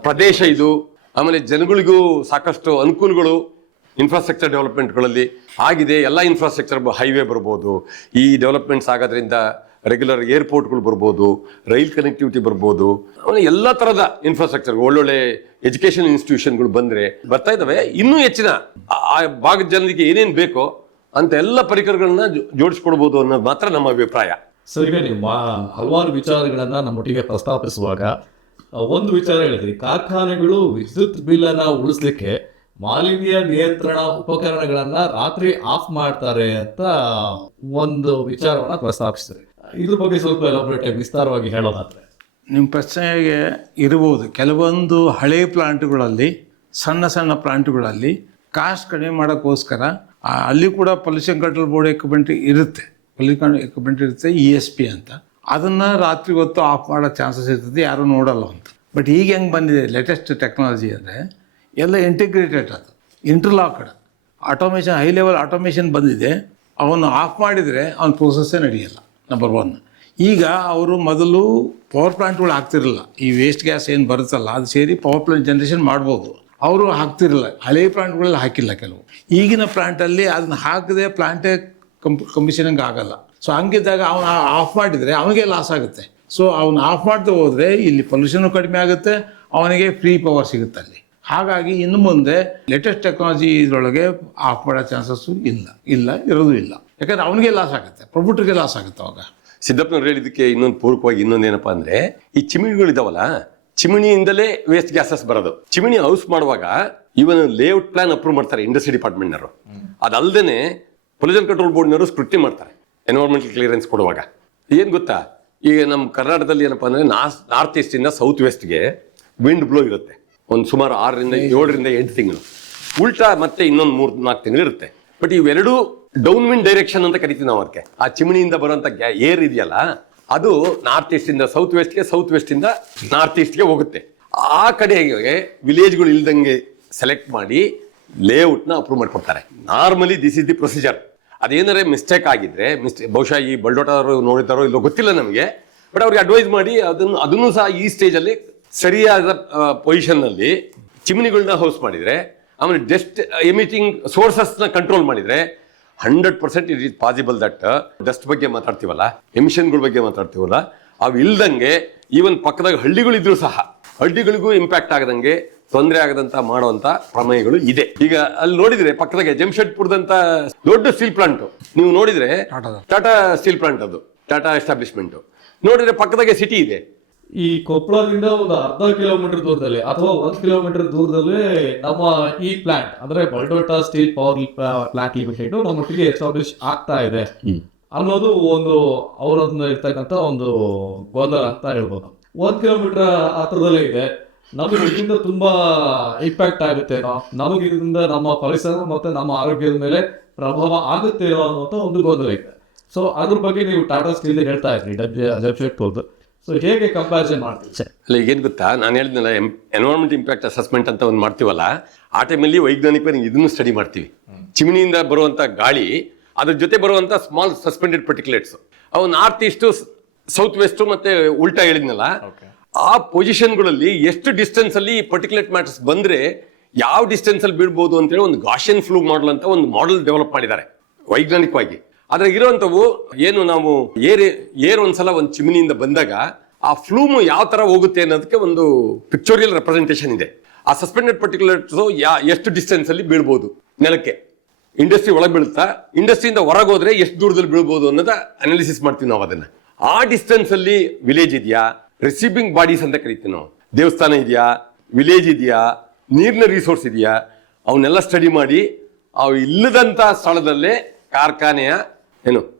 ಪ್ರದೇಶ ಇದು. ಆಮೇಲೆ ಜನಗಳಿಗೂ ಸಾಕಷ್ಟು ಅನುಕೂಲಗಳು ಇನ್ಫ್ರಾಸ್ಟ್ರಕ್ಚರ್ ಡೆವಲಪ್ಮೆಂಟ್ಗಳಲ್ಲಿ ಆಗಿದೆ. ಎಲ್ಲ ಇನ್ಫ್ರಾಸ್ಟ್ರಕ್ಚರ್, ಹೈವೇ ಬರ್ಬೋದು, ಈ ಡೆವಲಪ್ಮೆಂಟ್ಸ್ ಆಗೋದ್ರಿಂದ ರೆಗ್ಯುಲರ್ ಏರ್ಪೋರ್ಟ್ಗಳು ಬರ್ಬೋದು, ರೈಲ್ ಕನೆಕ್ಟಿವಿಟಿ ಬರ್ಬೋದು, ಆಮೇಲೆ ಎಲ್ಲ ಥರದ ಇನ್ಫ್ರಾಸ್ಟ್ರಕ್ಚರ್, ಒಳ್ಳೊಳ್ಳೆ ಎಜುಕೇಷನ್ ಇನ್ಸ್ಟಿಟ್ಯೂಷನ್ಗಳು ಬರ್ತಾ ಇದ್ದಾವೆ. ಇನ್ನೂ ಹೆಚ್ಚಿನ ಆ ಭಾಗದ ಜನರಿಗೆ ಏನೇನು ಬೇಕೋ ಅಂತ ಎಲ್ಲ ಪರಿಕರಗಳನ್ನ ಜೋಡಿಸ್ಕೊಡ್ಬೋದು ಅನ್ನೋದು ಮಾತ್ರ ನಮ್ಮ ಅಭಿಪ್ರಾಯ. ಸರ್, ಈಗ ನೀವು ಹಲವಾರು ವಿಚಾರಗಳನ್ನ ನಮ್ಮೊಟ್ಟಿಗೆ ಪ್ರಸ್ತಾಪಿಸುವಾಗ ಒಂದು ವಿಚಾರ ಹೇಳಿದ್ರಿ, ಕಾರ್ಖಾನೆಗಳು ವಿದ್ಯುತ್ ಬಿಲ್ ಅನ್ನ ಉಳಿಸ್ಲಿಕ್ಕೆ ಮಾಲಿನ್ಯ ನಿಯಂತ್ರಣ ಉಪಕರಣಗಳನ್ನ ರಾತ್ರಿ ಆಫ್ ಮಾಡ್ತಾರೆ ಅಂತ ಒಂದು ವಿಚಾರವನ್ನ ಪ್ರಸ್ತಾಪಿಸಿದ್ದಾರೆ. ಇದ್ರ ಬಗ್ಗೆ ಸ್ವಲ್ಪ ಎಲಾಬ್ರೇಟ್ ಆಗಿ ವಿಸ್ತಾರವಾಗಿ ಹೇಳೋದಾದ್ರೆ. ನಿಮ್ಮ ಪ್ರಶ್ನೆಗೆ ಇರಬಹುದು, ಕೆಲವೊಂದು ಹಳೆ ಪ್ಲಾಂಟ್ಗಳಲ್ಲಿ, ಸಣ್ಣ ಸಣ್ಣ ಪ್ಲಾಂಟ್ಗಳಲ್ಲಿ ಕಾಸ್ಟ್ ಕಡಿಮೆ ಮಾಡೋಕ್ಕೋಸ್ಕರ ಅಲ್ಲಿ ಕೂಡ ಪೊಲ್ಯೂಷನ್ ಕಂಟ್ರೋಲ್ ಬೋರ್ಡ್ ಎಕ್ವಿಪ್ಮೆಂಟ್ ಇರುತ್ತೆ, ಪೊಲ್ಯೂಷನ್ ಎಕ್ವಿಪ್ಮೆಂಟ್ ಇರುತ್ತೆ, ESP ಅಂತ. ಅದನ್ನು ರಾತ್ರಿ ಹೊತ್ತು ಆಫ್ ಮಾಡೋ ಚಾನ್ಸಸ್ ಇರ್ತದೆ, ಯಾರೂ ನೋಡಲ್ಲ ಅಂತ. ಬಟ್ ಈಗ ಹೆಂಗೆ ಬಂದಿದೆ ಲೇಟೆಸ್ಟ್ ಟೆಕ್ನಾಲಜಿ ಅಂದರೆ ಎಲ್ಲ ಇಂಟಿಗ್ರೇಟೆಡ್, ಅದು ಇಂಟರ್ಲಾಕ್ಡ್ ಆಟೋಮೇಷನ್, ಹೈ ಲೆವೆಲ್ ಆಟೋಮೇಷನ್ ಬಂದಿದೆ. ಅವನು ಆಫ್ ಮಾಡಿದರೆ ಅವನ ಪ್ರೋಸೆಸ್ಸೇ ನಡೆಯಲ್ಲ, ನಂಬರ್ 1. ಈಗ ಅವರು ಮೊದಲು ಪವರ್ ಪ್ಲಾಂಟ್ಗಳು ಹಾಕ್ತಿರಲಿಲ್ಲ, ಈ ವೇಸ್ಟ್ ಗ್ಯಾಸ್ ಏನು ಬರುತ್ತಲ್ಲ ಅದು ಸೇರಿ ಪವರ್ ಪ್ಲಾಂಟ್ ಜನ್ರೇಷನ್ ಮಾಡ್ಬೋದು, ಅವರು ಹಾಕ್ತಿರಲಿಲ್ಲ. ಹಳೆ ಪ್ಲಾಂಟ್ಗಳಲ್ಲಿ ಹಾಕಿಲ್ಲ ಕೆಲವು. ಈಗಿನ ಪ್ಲಾಂಟಲ್ಲಿ ಅದನ್ನ ಹಾಕದೆ ಪ್ಲಾಂಟೇ ಕಂಬಿಷನಿಂಗ್ ಆಗಲ್ಲ. ಸೊ ಹಂಗಿದ್ದಾಗ ಅವನು ಆಫ್ ಮಾಡಿದರೆ ಅವನಿಗೆ ಲಾಸ್ ಆಗುತ್ತೆ. ಸೊ ಅವನು ಆಫ್ ಮಾಡ್ತಾ ಹೋದರೆ ಇಲ್ಲಿ ಪೊಲ್ಯೂಷನ್ ಕಡಿಮೆ ಆಗುತ್ತೆ, ಅವನಿಗೆ ಫ್ರೀ ಪವರ್ ಸಿಗುತ್ತೆ ಅಲ್ಲಿ. ಹಾಗಾಗಿ ಇನ್ನು ಮುಂದೆ ಲೇಟೆಸ್ಟ್ ಟೆಕ್ನಾಲಜಿ ಇದರೊಳಗೆ ಆಫ್ ಮಾಡೋ ಚಾನ್ಸಸ್ಸು ಇರೋದು ಇಲ್ಲ. ಯಾಕಂದರೆ ಅವನಿಗೆ ಲಾಸ್ ಆಗುತ್ತೆ, ಪ್ರೊಡ್ಯೂಟರ್ಗೆ ಲಾಸ್ ಆಗುತ್ತೆ. ಅವಾಗ ಸಿದ್ದಪ್ಪನವ್ರು ಹೇಳಿದ್ದಕ್ಕೆ ಇನ್ನೊಂದು ಪೂರಕವಾಗಿ ಇನ್ನೊಂದೇನಪ್ಪ ಅಂದರೆ, ಈ ಚಿಮಿಣಿಗಳಿದಾವಲ್ಲ, ಚಿಮಿಣಿಯಿಂದಲೇ ವೇಸ್ಟ್ ಗ್ಯಾಸಸ್ ಬರೋದು. ಚಿಮಿಣಿ ಹೌಸ್ ಮಾಡುವಾಗ ಇವನ್ ಲೇಔಟ್ ಪ್ಲಾನ್ ಅಪ್ರೂವ್ ಮಾಡ್ತಾರೆ ಇಂಡಸ್ಟ್ರಿ ಡಿಪಾರ್ಟ್ಮೆಂಟ್ನವರು. ಅದಲ್ಲದೆ ಪೊಲ್ಯೂಷನ್ ಕಂಟ್ರೋಲ್ ಬೋರ್ಡ್ನವರು ಸ್ಕ್ರೂಟಿನಿ ಮಾಡ್ತಾರೆ ಎನ್ವೈರನ್ಮೆಂಟಲ್ ಕ್ಲಿಯರೆನ್ಸ್ ಕೊಡುವಾಗ. ಏನು ಗೊತ್ತಾ, ಈಗ ನಮ್ಮ ಕರ್ನಾಟಕದಲ್ಲಿ ಏನಪ್ಪ ಅಂದರೆ ನಾರ್ತ್ ಈಸ್ಟಿಂದ ಸೌತ್ ವೆಸ್ಟ್ಗೆ ವಿಂಡ್ ಬ್ಲೋ ಇರುತ್ತೆ. ಒಂದು ಸುಮಾರು 6 ರಿಂದ 8 ತಿಂಗಳು. ಉಲ್ಟಾ ಮತ್ತೆ ಇನ್ನೊಂದು 3-4 ತಿಂಗಳು ಇರುತ್ತೆ. ಬಟ್ ಇವೆರಡೂ ಡೌನ್ ವಿಂಡ್ ಡೈರೆಕ್ಷನ್ ಅಂತ ಕರಿತೀವಿ ನಾವು. ಅದಕ್ಕೆ ಆ ಚಿಮಣಿಯಿಂದ ಬರುವಂಥ ಏರ್ ಇದೆಯಲ್ಲ, ಅದು ನಾರ್ತ್ ಈಸ್ಟಿಂದ ಸೌತ್ ವೆಸ್ಟ್ಗೆ, ಸೌತ್ ವೆಸ್ಟಿಂದ ನಾರ್ತ್ ಈಸ್ಟ್ಗೆ ಹೋಗುತ್ತೆ. ಆ ಕಡೆಗೆ ವಿಲೇಜ್ಗಳು ಇಲ್ದಂಗೆ ಸೆಲೆಕ್ಟ್ ಮಾಡಿ ಲೇಔಟ್ನ ಅಪ್ರೂವ್ ಮಾಡಿಕೊಡ್ತಾರೆ. Normally this is the procedure. ಅದೇನಾದ್ರೆ ಮಿಸ್ಟೇಕ್ ಆಗಿದ್ರೆ, ಬಹುಶಃ ಈ ಬಲ್ಡೋಟರು ನೋಡಿದಾರೋ ಇಲ್ಲೋ ಗೊತ್ತಿಲ್ಲ ನಮಗೆ, ಬಟ್ ಅವ್ರಿಗೆ ಅಡ್ವೈಸ್ ಮಾಡಿ ಅದನ್ನು ಸಹ ಈ ಸ್ಟೇಜಲ್ಲಿ ಸರಿಯಾದ ಪೊಸಿಷನ್ನಲ್ಲಿ ಚಿಮಣಿಗಳನ್ನ ಹೌಸ್ ಮಾಡಿದರೆ, ಆಮೇಲೆ ಡಸ್ಟ್ ಎಮಿಟಿಂಗ್ ಸೋರ್ಸಸ್ನ ಕಂಟ್ರೋಲ್ ಮಾಡಿದರೆ 100% it is possible that dust ಬಗ್ಗೆ ಮಾತಾಡ್ತೀವಲ್ಲ, ಎಮಿಷನ್ಗಳ ಬಗ್ಗೆ ಮಾತಾಡ್ತೀವಲ್ಲ, ಅವು ಇಲ್ದಂಗೆ ಈವನ್ ಪಕ್ಕದಾಗ ಹಳ್ಳಿಗಳಿದ್ರು ಸಹ ಹಳ್ಳಿಗಳಿಗೂ ಇಂಪ್ಯಾಕ್ಟ್ ಆಗದಂಗೆ, ತೊಂದರೆ ಆಗದಂತ ಮಾಡುವಂತ ಪ್ರಮೇಯಗಳು ಇದೆ. ಈಗ ಅಲ್ಲಿ ನೋಡಿದ್ರೆ ಪಕ್ಕದಾಗೆ ಜಮ್ಶೆಡ್ಪುರದಂತ ದೊಡ್ಡ ಸ್ಟೀಲ್ ಪ್ಲಾಂಟ್ ನೀವು ನೋಡಿದ್ರೆ ಟಾಟಾ ಸ್ಟೀಲ್ ಪ್ಲಾಂಟ್, ಅದು ಟಾಟಾ ಎಸ್ಟಾಬ್ಲಿಷ್ಮೆಂಟ್. ನೋಡಿದ್ರೆ ಪಕ್ಕದಾಗೆ ಸಿಟಿ ಇದೆ. ಈ ಕೊಪ್ಪಳದಿಂದ ಒಂದು 12 ಕಿಲೋಮೀಟರ್ ದೂರದಲ್ಲಿ ಅಥವಾ 1 ಕಿಲೋಮೀಟರ್ ದೂರದಲ್ಲಿ ನಮ್ಮ ಈ ಪ್ಲಾಂಟ್ ಅಂದ್ರೆ ಬಲ್ಡೋಟಾ ಸ್ಟೀಲ್ ಪವರ್ ಪ್ಲಾಂಟ್ ಲಿಮಿಟೆಡ್ ನಮ್ಮೊಟ್ಟಿಗೆ ಎಸ್ಟಾಬ್ಲಿಷ್ ಆಗ್ತಾ ಇದೆ ಅನ್ನೋದು ಒಂದು ಅವರನ್ನ ಇರ್ತಕ್ಕಂಥ ಒಂದು ಗೊಂದಲ ಅಂತ ಹೇಳ್ಬೋದು. 1 ಕಿಲೋಮೀಟರ್ ಹತ್ರದಲ್ಲೇ ಇದೆ. ನಮಗೆ ಇದರಿಂದ ತುಂಬಾ ಇಂಪ್ಯಾಕ್ಟ್ ಆಗುತ್ತೇನೋ, ನಮಗೆ ಇದರಿಂದ ನಮ್ಮ ಪರಿಸರ ಮತ್ತೆ ನಮ್ಮ ಆರೋಗ್ಯದ ಮೇಲೆ ಪ್ರಭಾವ ಆಗುತ್ತೇನೋ ಅನ್ನೋಂಥ ಒಂದು ಗೊಂದಲ ಇದೆ. ಸೊ ಅದ್ರ ಬಗ್ಗೆ ನೀವು ಟಾಟಾ ಸ್ಟೀಲ್ ಹೇಳ್ತಾ ಇದ್ರಿ ಜಮ್ಶೆಡ್ಪುರದ್ದು. ಸೊ ಹೇಗೆ ಕಂಪ್ಯಾರಿಸನ್ ಮಾಡ್ತೀವಿ ಸರ್? ಅಲ್ಲ, ಈಗೇನು ಗೊತ್ತಾ, ನಾನು ಹೇಳಿದ್ನಲ್ಲ ಎನ್ವೈರನ್ಮೆಂಟ್ ಇಂಪ್ಯಾಕ್ಟ್ ಅಸೆಸ್ಮೆಂಟ್ ಅಂತ ಒಂದು ಮಾಡ್ತೀವಲ್ಲ, ಆ ಟೈಮಲ್ಲಿ ವೈಜ್ಞಾನಿಕವಾಗಿ ಇದನ್ನು ಸ್ಟಡಿ ಮಾಡ್ತೀವಿ. ಚಿಮಣಿಯಿಂದ ಬರುವಂಥ ಗಾಳಿ, ಅದ್ರ ಜೊತೆ ಬರುವಂಥ ಸ್ಮಾಲ್ ಸಸ್ಪೆಂಡೆಡ್ ಪರ್ಟಿಕ್ಯುಲೇಟ್ಸ್, ಅವು ನಾರ್ತ್ ಈಸ್ಟು, ಸೌತ್ ವೆಸ್ಟು ಮತ್ತೆ ಉಲ್ಟಾ ಹೇಳಿದ್ನಲ್ಲ, ಆ ಪೊಸಿಷನ್ಗಳಲ್ಲಿ ಎಷ್ಟು ಡಿಸ್ಟೆನ್ಸ್ ಅಲ್ಲಿ ಪರ್ಟಿಕ್ಯುಲೇಟ್ ಮ್ಯಾಟರ್ಸ್ ಬಂದ್ರೆ ಯಾವ ಡಿಸ್ಟೆನ್ಸ್ ಅಲ್ಲಿ ಬೀಳ್ಬೋದು ಅಂತೇಳಿ ಒಂದು ಗಾಷಿಯನ್ ಫ್ಲೂ ಮಾಡಲ್ ಅಂತ ಒಂದು ಮಾಡೆಲ್ ಡೆವಲಪ್ ಮಾಡಿದ್ದಾರೆ ವೈಜ್ಞಾನಿಕವಾಗಿ. ಅದ್ರಾಗ ಇರುವಂತವು ಏನು, ನಾವು ಏರ್ ಒಂದ್ಸಲ ಒಂದು ಚಿಮಣಿಯಿಂದ ಬಂದಾಗ ಆ ಫ್ಲೂಮ್ ಯಾವ ತರ ಹೋಗುತ್ತೆ ಅನ್ನೋದಕ್ಕೆ ಒಂದು ಪಿಕ್ಚೋರಿಯಲ್ ರೆಪ್ರೆಸೆಂಟೇಷನ್ ಇದೆ. ಆ ಸಸ್ಪೆಂಡೆಡ್ ಪರ್ಟಿಕ್ಯುಲೇಟ್ಸ್ ಎಷ್ಟು ಡಿಸ್ಟೆನ್ಸ್ ಅಲ್ಲಿ ಬೀಳ್ಬೋದು ನೆಲಕ್ಕೆ, ಇಂಡಸ್ಟ್ರಿ ಒಳಗೆ ಬೀಳುತ್ತಾ, ಇಂಡಸ್ಟ್ರಿಯಿಂದ ಹೊರಗೆ ಹೋದ್ರೆ ಎಷ್ಟು ದೂರದಲ್ಲಿ ಬೀಳ್ಬೋದು ಅನ್ನೋದ ಅನಾಲಿಸಿಸ್ ಮಾಡ್ತೀವಿ ನಾವು. ಅದನ್ನ ಆ ಡಿಸ್ಟೆನ್ಸ್ ಅಲ್ಲಿ ವಿಲೇಜ್ ಇದೆಯಾ, ರಿಸೀವಿಂಗ್ ಬಾಡೀಸ್ ಅಂತ ಕರಿತೀವಿ ನಾವು, ದೇವಸ್ಥಾನ ಇದೆಯಾ, ವಿಲೇಜ್ ಇದೆಯಾ, ನೀರಿನ ರಿಸೋರ್ಸ್ ಇದೆಯಾ, ಅವನ್ನೆಲ್ಲ ಸ್ಟಡಿ ಮಾಡಿ ಅವು ಇಲ್ಲದಂತ ಸ್ಥಳದಲ್ಲೇ ಕಾರ್ಖಾನೆಯ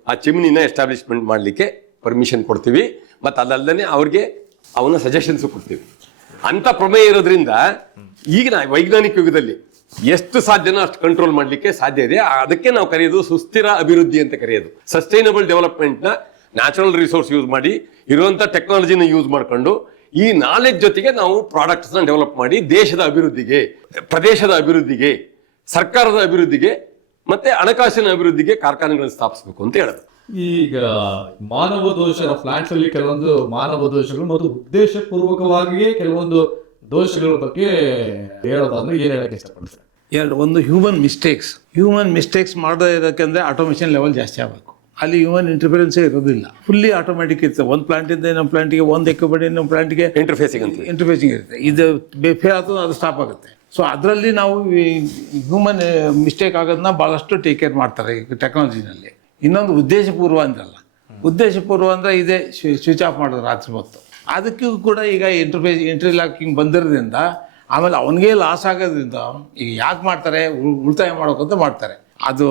ಆ ಚಿಮ್ನಿನ ಎಸ್ಟಾಬ್ಲಿಷ್ಮೆಂಟ್ ಮಾಡಲಿಕ್ಕೆ ಪರ್ಮಿಷನ್ ಕೊಡ್ತೀವಿ. ಮತ್ತು ಅದಲ್ಲದೆ ಅವ್ರಿಗೆ ಅವನ ಸಜೆಷನ್ಸ್ ಕೊಡ್ತೀವಿ. ಅಂತ ಪ್ರಮೇಯ ಇರೋದ್ರಿಂದ ಈಗಿನ ವೈಜ್ಞಾನಿಕ ಯುಗದಲ್ಲಿ ಎಷ್ಟು ಸಾಧ್ಯನೋ ಅಷ್ಟು ಕಂಟ್ರೋಲ್ ಮಾಡಲಿಕ್ಕೆ ಸಾಧ್ಯ ಇದೆ. ಅದಕ್ಕೆ ನಾವು ಕರೆಯೋದು ಸುಸ್ಥಿರ ಅಭಿವೃದ್ಧಿ ಅಂತ ಕರೆಯೋದು. ಸಸ್ಟೈನಬಲ್ ಡೆವಲಪ್ಮೆಂಟ್ನ ನ್ಯಾಚುರಲ್ ರಿಸೋರ್ಸ್ ಯೂಸ್ ಮಾಡಿ, ಇರುವಂಥ ಟೆಕ್ನಾಲಜಿನ ಯೂಸ್ ಮಾಡಿಕೊಂಡು, ಈ ನಾಲೆಜ್ ಜೊತೆಗೆ ನಾವು ಪ್ರಾಡಕ್ಟ್ಸ್ನ ಡೆವಲಪ್ ಮಾಡಿ ದೇಶದ ಅಭಿವೃದ್ಧಿಗೆ, ಪ್ರದೇಶದ ಅಭಿವೃದ್ಧಿಗೆ, ಸರ್ಕಾರದ ಅಭಿವೃದ್ಧಿಗೆ ಮತ್ತೆ ಹಣಕಾಸಿನ ಅಭಿವೃದ್ಧಿಗೆ ಕಾರ್ಖಾನೆಗಳನ್ನು ಸ್ಥಾಪಿಸಬೇಕು ಅಂತ ಹೇಳೋದು. ಈಗ ಮಾನವ ದೋಷ ಪ್ಲಾಂಟ್ಸ್ ಅಲ್ಲಿ ಕೆಲವೊಂದು ಮಾನವ ದೋಷಗಳು ಮತ್ತು ಉದ್ದೇಶಪೂರ್ವಕವಾಗಿಯೇ ಕೆಲವೊಂದು ದೋಷಗಳ ಬಗ್ಗೆ ಹೇಳೋದಾದ್ರೆ ಏನ್ ಹೇಳಕ್ಕೆ ಇಷ್ಟಪಡ್ತಾರೆ? ಒಂದು ಹ್ಯೂಮನ್ ಮಿಸ್ಟೇಕ್ಸ್ ಮಾಡದೇ ಇರೋಕ್ಕೆಂದ್ರೆ ಆಟೋಮೇಷನ್ ಲೆವೆಲ್ ಜಾಸ್ತಿ ಆಗಬೇಕು. ಅಲ್ಲಿ ಹ್ಯೂಮನ್ ಇಂಟರ್ಫಿರೆನ್ಸೇ ಇರೋದಿಲ್ಲ, ಫುಲ್ಲಿ ಆಟೋಮೆಟಿಕ್ ಇರ್ತದೆ. ಒಂದು ಪ್ಲಾಂಟಿಂದ ಇನ್ನೊಂದು ಪ್ಲಾಂಟಿಗೆ, ಒಂದು ಎಕ್ವಿಪ್ಮೆಂಟ್ ಇನ್ನೊಂದು ಪ್ಲಾಂಟಿಗೆ ಇಂಟರ್ಫೇಸಿಂಗ್ ಇರುತ್ತೆ. ಇದು ಫೇಲ್ ಆದರೂ ಅದು ಸ್ಟಾಪ್ ಆಗುತ್ತೆ. ಸೊ ಅದರಲ್ಲಿ ನಾವು ಹ್ಯೂಮನ್ ಮಿಸ್ಟೇಕ್ ಆಗೋದನ್ನ ಭಾಳಷ್ಟು ಟೇಕ್ ಕೇರ್ ಮಾಡ್ತಾರೆ ಈಗ ಟೆಕ್ನಾಲಜಿನಲ್ಲಿ. ಇನ್ನೊಂದು ಉದ್ದೇಶಪೂರ್ವ ಅಂದ್ರಲ್ಲ, ಉದ್ದೇಶಪೂರ್ವ ಅಂದರೆ ಇದೇ ಸ್ವಿಚ್ ಆಫ್ ಮಾಡೋದು ರಾತ್ರಿ ಹೊತ್ತು. ಅದಕ್ಕೂ ಕೂಡ ಈಗ ಇಂಟರ್ಲಾಕಿಂಗ್ ಬಂದಿರೋದ್ರಿಂದ ಆಮೇಲೆ ಅವನಿಗೆ ಲಾಸ್ ಆಗೋದ್ರಿಂದ ಈಗ ಯಾಕೆ ಮಾಡ್ತಾರೆ, ಉಳಿತಾಯ ಮಾಡೋಕ್ಕಂತ ಮಾಡ್ತಾರೆ. ಅದು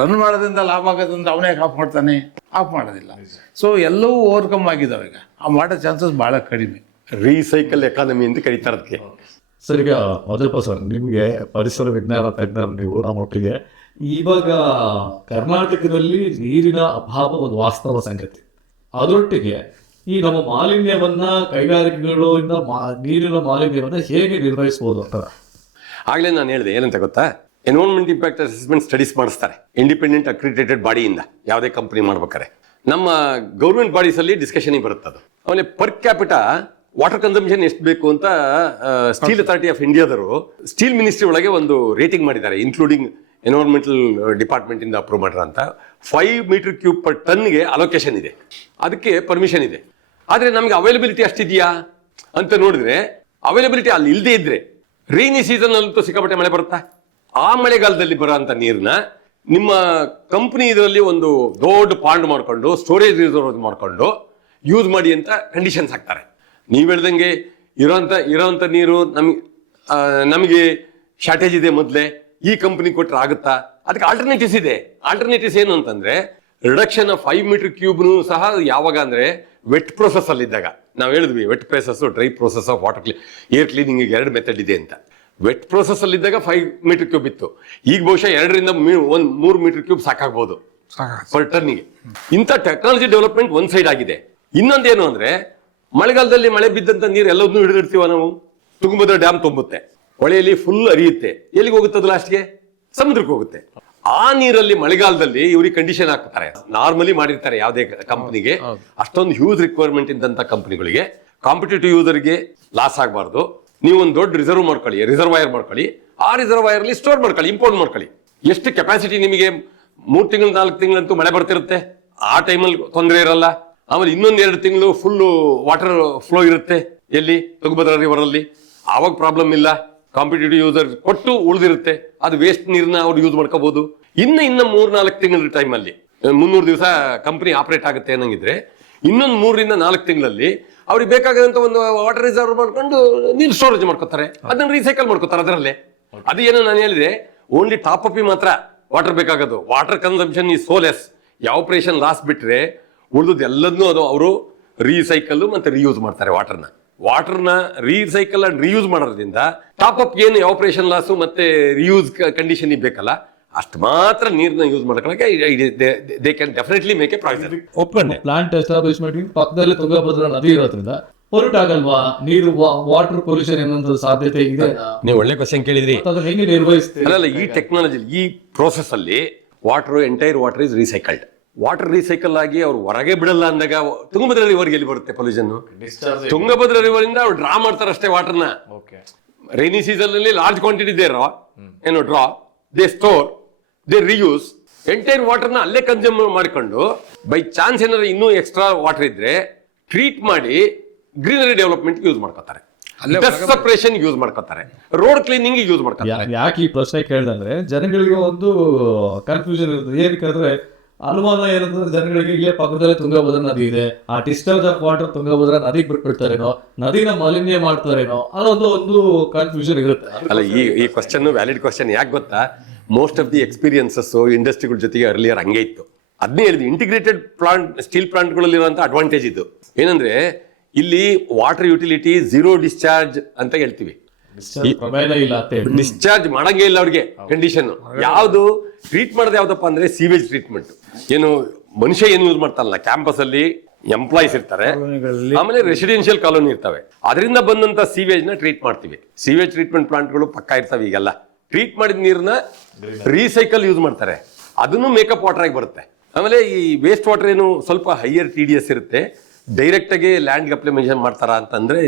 ರನ್ ಮಾಡೋದ್ರಿಂದ ಲಾಭ ಆಗೋದ್ರಿಂದ ಅವನೇ ಆಫ್ ಮಾಡ್ತಾನೆ, ಆಫ್ ಮಾಡೋದಿಲ್ಲ. ಸೊ ಎಲ್ಲವೂ ಓವರ್ಕಮ್ ಆಗಿದ್ದಾವೆ. ಈಗ ಆ ಮಾಡೋ ಚಾನ್ಸಸ್ ಭಾಳ ಕಡಿಮೆ. ರೀಸೈಕಲ್ ಎಕಾನಮಿ ಅಂತ ಕರೀತಾರೆ ಅದಕ್ಕೆ. ಸರ್, ಈಗ ಮೊದಲಪ್ಪ ಸರ್, ನಿಮಗೆ ಪರಿಸರ ವಿಜ್ಞಾನ ತಜ್ಞರು ನೀವು ನಮ್ಮ ಒಟ್ಟಿಗೆ, ಇವಾಗ ಕರ್ನಾಟಕದಲ್ಲಿ ನೀರಿನ ಅಭಾವ ಒಂದು ವಾಸ್ತವ ಸಂಗತಿ. ಅದರೊಟ್ಟಿಗೆ ಈ ನಮ್ಮ ಮಾಲಿನ್ಯವನ್ನ, ಕೈಗಾರಿಕೆಗಳು ನೀರಿನ ಮಾಲಿನ್ಯವನ್ನ ಹೇಗೆ ನಿರ್ವಹಿಸಬಹುದು ಅಂತ ಆಗ್ಲೇ ನಾನು ಹೇಳಿದೆ ಏನಂತ ಗೊತ್ತಾ, ಎನ್ವೈರನ್ಮೆಂಟ್ ಇಂಪ್ಯಾಕ್ಟ್ ಅಸೆಸ್ಮೆಂಟ್ ಸ್ಟಡೀಸ್ ಮಾಡಿಸ್ತಾರೆ ಇಂಡಿಪೆಂಡೆಂಟ್ ಅಕ್ರಿಡೇಟೆಡ್ ಬಾಡಿಯಿಂದ. ಯಾವುದೇ ಕಂಪನಿ ಮಾಡ್ಬೇಕಾರೆ ನಮ್ಮ ಗೌರ್ಮೆಂಟ್ ಬಾಡೀಸ್ ಅಲ್ಲಿ ಡಿಸ್ಕಷನ್ ಬರುತ್ತೆ ಅದು. ಆಮೇಲೆ ಪರ್ ಕ್ಯಾಪಿಟ ವಾಟರ್ ಕನ್ಸಂಪ್ಷನ್ ಎಷ್ಟು ಬೇಕು ಅಂತ ಸ್ಟೀಲ್ ಅಥಾರಿಟಿ ಆಫ್ ಇಂಡಿಯಾದವರು ಸ್ಟೀಲ್ ಮಿನಿಸ್ಟ್ರಿ ಒಳಗೆ ಒಂದು ರೇಟಿಂಗ್ ಮಾಡಿದ್ದಾರೆ, ಇನ್ಕ್ಲೂಡಿಂಗ್ ಎನ್ವೈರನ್ಮೆಂಟಲ್ ಡಿಪಾರ್ಟ್ಮೆಂಟ್ ಇಂದ ಅಪ್ರೂವ್ ಮಾಡಿರೋ ಅಂತ. 5 ಮೀಟರ್ ಕ್ಯೂಬ್ ಪರ್ ಟನ್ಗೆ ಅಲೋಕೇಶನ್ ಇದೆ, ಅದಕ್ಕೆ ಪರ್ಮಿಷನ್ ಇದೆ. ಆದರೆ ನಮಗೆ ಅವೈಲಬಿಲಿಟಿ ಅಷ್ಟಿದೆಯಾ ಅಂತ ನೋಡಿದ್ರೆ ಅವೈಲಬಿಲಿಟಿ ಅಲ್ಲಿ ಇಲ್ಲದೆ ಇದ್ರೆ ರೈನಿ ಸೀಸನ್ ಅಂತೂ ಸಿಕ್ಕಾಪಟ್ಟೆ ಮಳೆ ಬರುತ್ತಾ, ಆ ಮಳೆಗಾಲದಲ್ಲಿ ಬರೋ ಅಂತ ನೀರನ್ನ ನಿಮ್ಮ ಕಂಪನಿ ಇದರಲ್ಲಿ ಒಂದು ದೊಡ್ಡ ಪಾಂಡ್ ಮಾಡ್ಕೊಂಡು ಸ್ಟೋರೇಜ್ ರಿಸರ್ವ್ ಮಾಡ್ಕೊಂಡು ಯೂಸ್ ಮಾಡಿ ಅಂತ ಕಂಡೀಷನ್ಸ್ ಹಾಕ್ತಾರೆ. ನೀವು ಹೇಳ್ದಂಗೆ ಇರೋಂಥ ನೀರು ನಮಗೆ ಶಾರ್ಟೇಜ್ ಇದೆ, ಮೊದಲೇ ಈ ಕಂಪನಿ ಕೊಟ್ಟರೆ ಆಗುತ್ತಾ? ಅದಕ್ಕೆ ಆಲ್ಟರ್ನೇಟಿವ್ಸ್ ಇದೆ. ಆಲ್ಟರ್ನೇಟಿವ್ಸ್ ಏನು ಅಂತಂದ್ರೆ ರಿಡಕ್ಷನ್ ಆಫ್ 5 ಮೀಟರ್ ಕ್ಯೂಬ್ನು ಸಹ ಯಾವಾಗ ಅಂದ್ರೆ ವೆಟ್ ಪ್ರೊಸೆಸ್ ಅಲ್ಲಿ ಇದ್ದಾಗ. ನಾವು ಹೇಳಿದ್ವಿ wet process, dry process of water air cleaning 2 method ಇದೆ ಅಂತ. ವೆಟ್ ಪ್ರೊಸೆಸ್ ಅಲ್ಲಿ ಇದ್ದಾಗ 5 ಮೀಟರ್ ಕ್ಯೂಬ್ ಇತ್ತು, ಈಗ ಬಹುಶಃ 2 ರಿಂದ 3 ಮೀಟರ್ ಕ್ಯೂಬ್ ಸಾಕಾಗ್ಬೋದು ಪರ್ ಟನ್ನಿಗೆ. ಇಂಥ ಟೆಕ್ನಾಲಜಿ ಡೆವಲಪ್ಮೆಂಟ್ ಒಂದ್ ಸೈಡ್ ಆಗಿದೆ. ಇನ್ನೊಂದೇನು ಅಂದ್ರೆ ಮಳೆಗಾಲದಲ್ಲಿ ಮಳೆ ಬಿದ್ದಂತ ನೀರು ಎಲ್ಲದನ್ನೂ ಹಿಡಿದಿರ್ತೀವ ನಾವು. ತುಂಗಭದ್ರಾ ಡ್ಯಾಮ್ ತುಂಬುತ್ತೆ, ಹೊಳೆಯಲ್ಲಿ ಫುಲ್ ಹರಿಯುತ್ತೆ, ಎಲ್ಲಿಗೆ ಹೋಗುತ್ತದು ಲಾಸ್ಟ್ಗೆ? ಸಮುದ್ರಕ್ಕೆ ಹೋಗುತ್ತೆ. ಆ ನೀರಲ್ಲಿ ಮಳೆಗಾಲದಲ್ಲಿ ಇವ್ರಿಗೆ ಕಂಡೀಷನ್ ಹಾಕ್ತಾರೆ. ನಾರ್ಮಲಿ ಮಾಡಿರ್ತಾರೆ ಯಾವುದೇ ಕಂಪನಿಗೆ, ಅಷ್ಟೊಂದು ಹ್ಯೂಜ್ ರಿಕ್ವೈರ್ಮೆಂಟ್ ಇದ್ದಂತ ಕಂಪನಿಗಳಿಗೆ, ಕಾಂಪಿಟೇಟಿವ್ ಯೂಸರ್ಗೆ ಲಾಸ್ ಆಗಬಾರ್ದು. ನೀವು ಒಂದು ದೊಡ್ಡ ರಿಸರ್ವಾಯರ್ ಮಾಡ್ಕೊಳ್ಳಿ, ಆ ರಿಸರ್ವಾಯರ್ ಅಲ್ಲಿ ಸ್ಟೋರ್ ಮಾಡ್ಕೊಳ್ಳಿ, ಇಂಪೋರ್ಟ್ ಮಾಡ್ಕೊಳ್ಳಿ. ಎಷ್ಟು ಕೆಪಾಸಿಟಿ ನಿಮಗೆ 3 ತಿಂಗಳು 4 ತಿಂಗಳಂತೂ ಮಳೆ ಬರ್ತಿರುತ್ತೆ, ಆ ಟೈಮಲ್ಲಿ ತೊಂದರೆ ಇರಲ್ಲ. ಆಮೇಲೆ ಇನ್ನೊಂದು 2 ತಿಂಗಳು ಫುಲ್ ವಾಟರ್ ಫ್ಲೋ ಇರುತ್ತೆ ಎಲ್ಲಿ, ತುಂಗಭದ್ರಾ ರಿವರ್ ಅಲ್ಲಿ, ಆವಾಗ ಪ್ರಾಬ್ಲಮ್ ಇಲ್ಲ. ಕಾಂಪಿಟೇಟಿವ್ ಯೂಸರ್ ಕೊಟ್ಟು ಉಳಿದಿರುತ್ತೆ, ಅದು ವೇಸ್ಟ್ ನೀರನ್ನ ಅವ್ರು ಯೂಸ್ ಮಾಡ್ಕೋಬಹುದು. ಇನ್ನು 3-4 ತಿಂಗಳ ಟೈಮಲ್ಲಿ 300 ದಿವಸ ಕಂಪನಿ ಆಪರೇಟ್ ಆಗುತ್ತೆ ಅನ್ನಂಗಿದ್ರೆ ಇನ್ನೊಂದು 3 ರಿಂದ 4 ತಿಂಗಳಲ್ಲಿ ಅವ್ರಿಗೆ ಬೇಕಾದಂತ ಒಂದು ವಾಟರ್ ರಿಸರ್ವ್ ಮಾಡ್ಕೊಂಡು ನೀರು ಸ್ಟೋರೇಜ್ ಮಾಡ್ಕೋತಾರೆ, ಅದನ್ನ ರೀಸೈಕಲ್ ಮಾಡ್ಕೋತಾರೆ ಅದರಲ್ಲೇ. ಅದು ಏನು ನಾನು ಹೇಳಿದೆ, ಓನ್ಲಿ ಟಾಪ್ ಅಪ್ ಮಾತ್ರ ವಾಟರ್ ಬೇಕಾಗೋದು. ವಾಟರ್ ಕನ್ಸಂಪ್ಷನ್ ಈ ಸೋಲೆಸ್. ಆಪರೇಷನ್ ಲಾಸ್ ಬಿಟ್ರೆ ಉಳಿದು ಎಲ್ಲದನ್ನೂ ಅದು ಅವರು ರೀಸೈಕಲ್ ಮತ್ತೆ ರಿಯೂಸ್ ಮಾಡ್ತಾರೆ. ವಾಟರ್ನ ರೀಸೈಕಲ್ ಅಂಡ್ ರಿಯೂಸ್ ಮಾಡೋದ್ರಿಂದ ಟಾಪ್ ಅಪ್ ಏನು ಆಪರೇಷನ್ ಲಾಸ್ ಮತ್ತೆ ರಿಯೂಸ್ ಕಂಡೀಷನ್ ಬೇಕಲ್ಲ, ಅಷ್ಟು ಮಾತ್ರ ನೀರನ್ನ ಯೂಸ್ ಮಾಡ್ಕೊಳ್ಳೋಕೆ they can definitely make a provision. ಒಪ್ಕೊಂಡೆ. ಪ್ಲಾಂಟ್ ಎಸ್ಟಾಬ್ಲಿಷ್ಮೆಂಟ್ ಪಕ್ಕದಲ್ಲಿ ತುಂಗಭದ್ರಾ ನದಿ ಇರೋದ್ರಿಂದ ಹೊರಟಾಗಲ್ವಾ ನೀರು, ವಾಟರ್ ಪೊಲ್ಯೂಷನ್ ಏನೊಂದು ಸಾಧ್ಯತೆ ಇದೆ. ನೀವು ಒಳ್ಳೆ ಕ್ವಶನ್ ಕೇಳಿದ್ರಿ. ಅದನ್ನ ಹೆಂಗೆ ನಿರ್ವಹಿಸ್ತೀವಿ? ಅಲ್ಲ, ಈ ಟೆಕ್ನಾಲಜಿ, ಈ ಪ್ರೋಸೆಸ್ ಅಲ್ಲಿ entire water is recycled. Water recycle ಆಗಿ ಅವ್ರು ಹೊರಗೆ ಬಿಡಲ್ಲ ಅಂದಾಗ ತುಂಗಭದ್ರಾ ರಿವರ್ಗೆ ಎಲ್ಲಿ ಬರುತ್ತೆ ಪೊಲ್ಯೂಷನ್? ತುಂಗಭದ್ರಾ ರಿವರ್ ಇಂದ ಅವ್ರು ಡ್ರಾ ಮಾಡ್ತಾರೆ ಅಷ್ಟೇ ವಾಟರ್ನ. ರೈನಿ ಸೀಸನ್ ಅಲ್ಲಿ large quantity they draw, they store, they reuse. Entire ವಾಟರ್ನ ಅಲ್ಲೇ ಕನ್ಸ್ಯೂಮ್ ಮಾಡಿಕೊಂಡು ಬೈ ಚಾನ್ಸ್ ಏನಾದ್ರು ಇನ್ನೂ ಎಕ್ಸ್ಟ್ರಾ ವಾಟರ್ ಇದ್ರೆ ಟ್ರೀಟ್ ಮಾಡಿ ಗ್ರೀನರಿ ಡೆವಲಪ್ಮೆಂಟ್ ಯೂಸ್ ಮಾಡ್ಕೋತಾರೆ, ಸಪರೇಷನ್ ಯೂಸ್ ಮಾಡ್ಕೋತಾರೆ, ರೋಡ್ ಕ್ಲೀನಿಂಗ್ ಯೂಸ್ ಮಾಡ್ಕೋತಾರೆ. ಯಾಕೆ ಈ ಪ್ರಶ್ನೆ ಕೇಳಿದಂದ್ರೆ ಜನಗಳಿಗೆ ಒಂದು ಕನ್ಫ್ಯೂಷನ್ ಇರ್ತದೆ. ಏನಕ್ಕೆ ಅನುಮಾನ ಏನಂದ್ರೆ ಜನಗಳಿಗೆ ಇಲ್ಲೇ ಪಕ್ಕದಲ್ಲೇ ತುಂಗಭದ್ರಾ ನದಿ ಇದೆ, ಆ ಡಿಸ್ಚಾರ್ಜ್ ಆಫ್ ವಾಟರ್ ತುಂಗಭದ್ರಾ ನದಿಗೆ ಬಿಟ್ಬಿಡ್ತಾರೇನೋ, ನದಿನ ಮಾಲಿನ್ಯ ಮಾಡ್ತಾರೇನೋ ಅನ್ನೋದು ಒಂದು ಕನ್ಫ್ಯೂಷನ್ ಇರುತ್ತೆ. ಅಲ್ಲ, ಈ ಕ್ವಶನ್ ವ್ಯಾಲಿಡ್ ಕ್ವಶನ್. ಯಾಕೆ ಗೊತ್ತಾ, ಮೋಸ್ಟ್ ಆಫ್ ದಿ ಎಕ್ಸ್ಪೀರಿಯನ್ಸಸ್ ಇಂಡಸ್ಟ್ರಿಗಳ ಜೊತೆಗೆ ಅರ್ಲಿಯರ್ ಹಂಗೆ ಇತ್ತು. ಅದನ್ನೇ ಹೇಳಿದ್ವಿ, ಇಂಟಿಗ್ರೇಟೆಡ್ ಪ್ಲಾಂಟ್, ಸ್ಟೀಲ್ ಪ್ಲಾಂಟ್ಗಳಲ್ಲಿರುವಂತ ಅಡ್ವಾಂಟೇಜ್ ಇದು. ಏನಂದ್ರೆ ಇಲ್ಲಿ ವಾಟರ್ ಯುಟಿಲಿಟಿ ಝೀರೋ ಡಿಸ್ಚಾರ್ಜ್ ಅಂತ ಹೇಳ್ತೀವಿ. ಡಿಸ್ಚಾರ್ಜ್ ಮಾಡಂಗೇ ಇಲ್ಲ ಅವ್ರಿಗೆ ಕಂಡೀಷನ್. ಯಾವ್ದು ಟ್ರೀಟ್ ಮಾಡೋದು ಯಾವ್ದಪ್ಪ ಅಂದ್ರೆ ಸೀವೇಜ್ ಟ್ರೀಟ್ಮೆಂಟ್. ಏನು ಮನುಷ್ಯ ಏನು ಯೂಸ್ ಮಾಡ್ತಾರಲ್ಲ, ಕ್ಯಾಂಪಸ್ ಅಲ್ಲಿ ಎಂಪ್ಲಾಯ್ಸ್ ಇರ್ತಾರೆ, ಆಮೇಲೆ ರೆಸಿಡೆನ್ಷಿಯಲ್ ಕಾಲೋನಿ ಇರ್ತವೆ, ಅದರಿಂದ ಬಂದಂತ ಸೀವೇಜ್ ನ ಟ್ರೀಟ್ ಮಾಡ್ತೀವಿ. ಸೀವೇಜ್ ಟ್ರೀಟ್ಮೆಂಟ್ ಪ್ಲಾಂಟ್ಗಳು ಪಕ್ಕ ಇರ್ತವೆ. ಈಗೆಲ್ಲ ಟ್ರೀಟ್ ಮಾಡಿದ ನೀರನ್ನ ರೀಸೈಕಲ್ ಯೂಸ್ ಮಾಡ್ತಾರೆ, ಅದನ್ನು ಮೇಕಪ್ ವಾಟರ್ ಆಗಿ ಬರುತ್ತೆ. ಆಮೇಲೆ ಈ ವೇಸ್ಟ್ ವಾಟರ್ ಏನು ಸ್ವಲ್ಪ ಹೈಯರ್ TDS ಇರುತ್ತೆ, ಡೈರೆಕ್ಟ್ ಆಗಿ ಲ್ಯಾಂಡ್ ಅಪ್ಲಿಕೇಶನ್ ಮಾಡ್ತಾರ ಅಂತಂದ್ರೆ